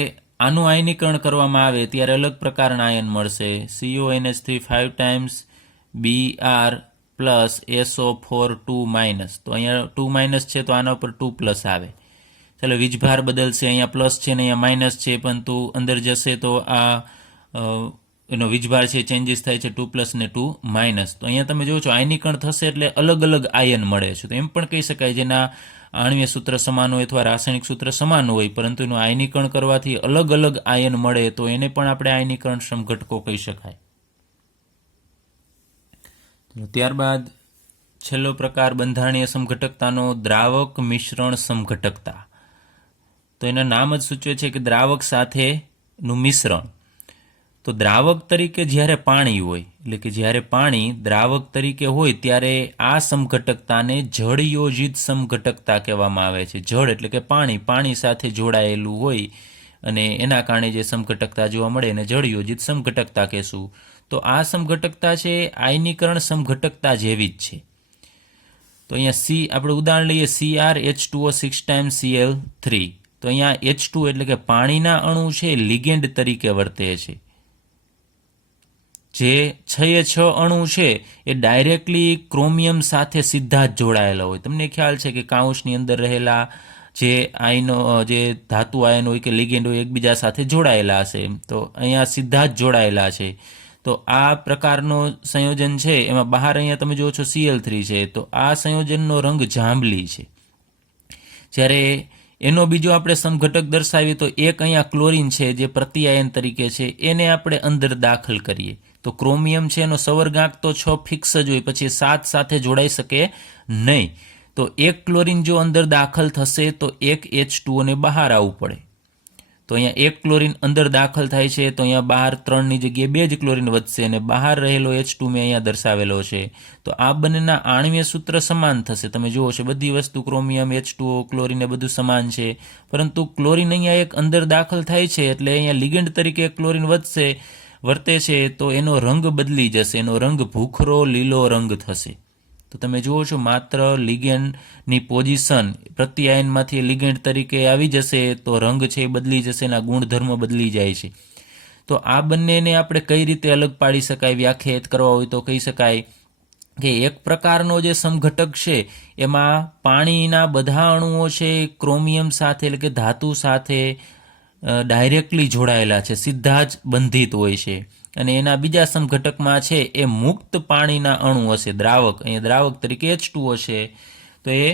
આનું આયનીકરણ કરવામાં આવે ત્યારે અલગ પ્રકારના આયન મળશે. CONH3 5 times Br plus SO4 2 minus. તો અહીંયા 2 માઇનસ છે તો આના ઉપર 2 પ્લસ આવે. ચાલો વીજભાર બદલશે, અહીંયા પ્લસ છે ને અહીંયા માઇનસ છે, પરંતુ અંદર જશે તો આ એનો વીજભાર છે ચેન્જીસ થાય છે 2 પ્લસ ને 2 માઇનસ. તો અહીંયા તમે જો છો આયનીકરણ થશે એટલે અલગ અલગ આયન મળે છે. તો એમ પણ કહી શકાય જેના આણ્વીય સૂત્ર સમાન હોય અથવા રાસાયણિક સૂત્ર સમાન હોય પરંતુ એનું આયનીકરણ કરવાથી અલગ અલગ આયન મળે તો એને પણ આપણે આયનીકરણ સમઘટકો કહી શકાય. ત્યારબાદ છેલ્લો પ્રકાર બંધારણીય સમઘટકતાનો દ્રાવક મિશ્રણ સમઘટકતા. તો એના નામ જ સૂચવે છે કે દ્રાવક સાથેનું મિશ્રણ. તો દ્રાવક તરીકે જ્યારે પાણી હોય, એટલે કે જ્યારે પાણી દ્રાવક તરીકે હોય ત્યારે આ સમઘટકતાને જળયોજિત સમઘટકતા કહેવામાં આવે છે. જળ એટલે કે પાણી સાથે જોડાયેલું હોય અને એના કારણે જે સમઘટકતા જોવા મળે એને જળયોજિત સમઘટકતા કહેશું. તો આ સમઘટકતા છે આયનીકરણ સમઘટકતા જેવી જ છે. તો અહીંયા આપણે ઉદાહરણ લઈએ CrH2O 6 ટાઈમ્સ Cl3. તો અહીંયા H2 એટલે કે પાણીના અણુ છે લિગેન્ડ તરીકે વર્તે છે. જે 6 અણુ છે એ ડાયરેક્ટલી ક્રોમિયમ સાથે સીધા જ જોડાયેલા હોય. તમને ખ્યાલ છે કે કાઉન્સની અંદર રહેલા જે આયનો જે ધાતુ આયન હોય કે લિગેન્ડ હોય એકબીજા સાથે જોડાયેલા હશે, તો અહીંયા સીધા જ જોડાયેલા છે. તો આ પ્રકારનો સંયોજન છે એમાં બહાર અહીંયા તમે જુઓ છો Cl3 છે, તો આ સંયોજનનો રંગ જાંબલી છે, જ્યારે એનો બીજો આપણે સમઘટક દર્શાવીએ તો એક અહીંયા ક્લોરીન છે જે પ્રતિઆયન તરીકે છે, એને આપણે અંદર દાખલ કરીએ તો ક્રોમિયમ છે એનો સવર્ગાંક તો 6 ફિક્સ જ હોય, પછી 7 સાથે જોડાઈ શકે નહીં. તો એક ક્લોરીન જો અંદર દાખલ થશે તો એક H2O ને બહાર આવવું પડે. તો અહીંયા એક ક્લોરીન અંદર દાખલ થાય છે તો અહીંયા બહાર 3ની જગ્યાએ 2 જ ક્લોરીન વધશે અને બહાર રહેલો H2 મેં અહીંયા દર્શાવેલો છે. તો આ બંનેના આણ્વીય સૂત્ર સમાન થશે. તમે જુઓ છો બધી વસ્તુ ક્રોમિયમ, H2O, ક્લોરીન એ બધું સમાન છે, પરંતુ ક્લોરીન અહીંયા એક અંદર દાખલ થાય છે એટલે અહીંયા લિગેન્ડ તરીકે ક્લોરીન વર્તે છે તો એનો રંગ બદલી જશે, એનો રંગ ભૂખરો લીલો રંગ થશે. તો તમે જુઓ છો માત્ર લિગેન્ડની પોઝિશન પ્રત્યાયનમાંથી લિગેન્ડ તરીકે આવી જશે તો રંગ છે એ બદલી જશે, એના ગુણધર્મ બદલી જાય છે. તો આ બંનેને આપણે કઈ રીતે અલગ પાડી શકાય, વ્યાખ્યાયિત કરવા હોય તો કહી શકાય કે એક પ્રકારનો જે સમઘટક છે એમાં પાણીના બધા અણુઓ છે ક્રોમિયમ સાથે એટલે કે ધાતુ સાથે ડાયરેક્ટલી જોડાયેલા છે, સીધા જ બંધિત હોય છે. અને એના બીજા સમઘટકમાં છે એ મુક્ત પાણીના અણુ હશે, દ્રાવક, અહીંયા દ્રાવક તરીકે H2O છે તો એ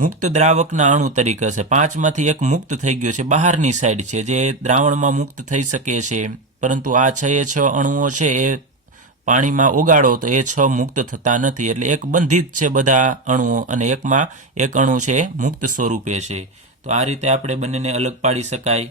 મુક્ત દ્રાવકના અણુ તરીકે હશે. 5માંથી 1 મુક્ત થઈ ગયો છે, બહારની સાઈડ છે, જે દ્રાવણમાં મુક્ત થઈ શકે છે, પરંતુ આ 6 અણુઓ છે એ પાણીમાં ઓગાળો તો એ 6 મુક્ત થતા નથી, એટલે એક બંધિત છે બધા અણુઓ અને એકમાં એક અણુ છે મુક્ત સ્વરૂપે છે. તો આ રીતે આપણે બંનેને અલગ પાડી શકાય.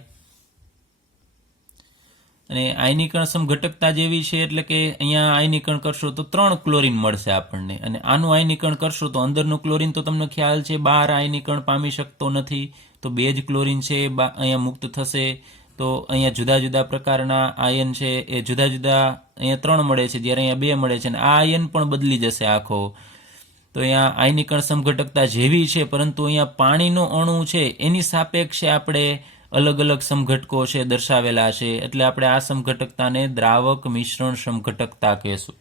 અને આયનીકરણ સમઘટકતા જેવી છે એટલે કે અહીંયા આયનીકરણ કરશો તો 3 ક્લોરીન મળશે આપણને, અને આનું આયનીકરણ કરશો તો અંદરનું ક્લોરીન તો તમને ખ્યાલ છે બહાર આયનીકરણ પામી શકતો નથી, તો 2 જ ક્લોરીન છે અહીંયા મુક્ત થશે. તો અહીંયા જુદા જુદા પ્રકારના આયન છે એ જુદા જુદા અહીંયા 3 મળે છે, જ્યારે અહીંયા 2 મળે છે, અને આ આયન પણ બદલી જશે આખો. તો અહીંયા આયનીકરણ સમઘટકતા જેવી છે, પરંતુ અહીંયા પાણીનો અણુ છે એની સાપેક્ષે આપણે અલગ અલગ સમઘટકો છે દર્શાવેલા છે, એટલે આપણે આ સમઘટકતાને દ્રાવક મિશ્રણ સમઘટકતા કહેશું.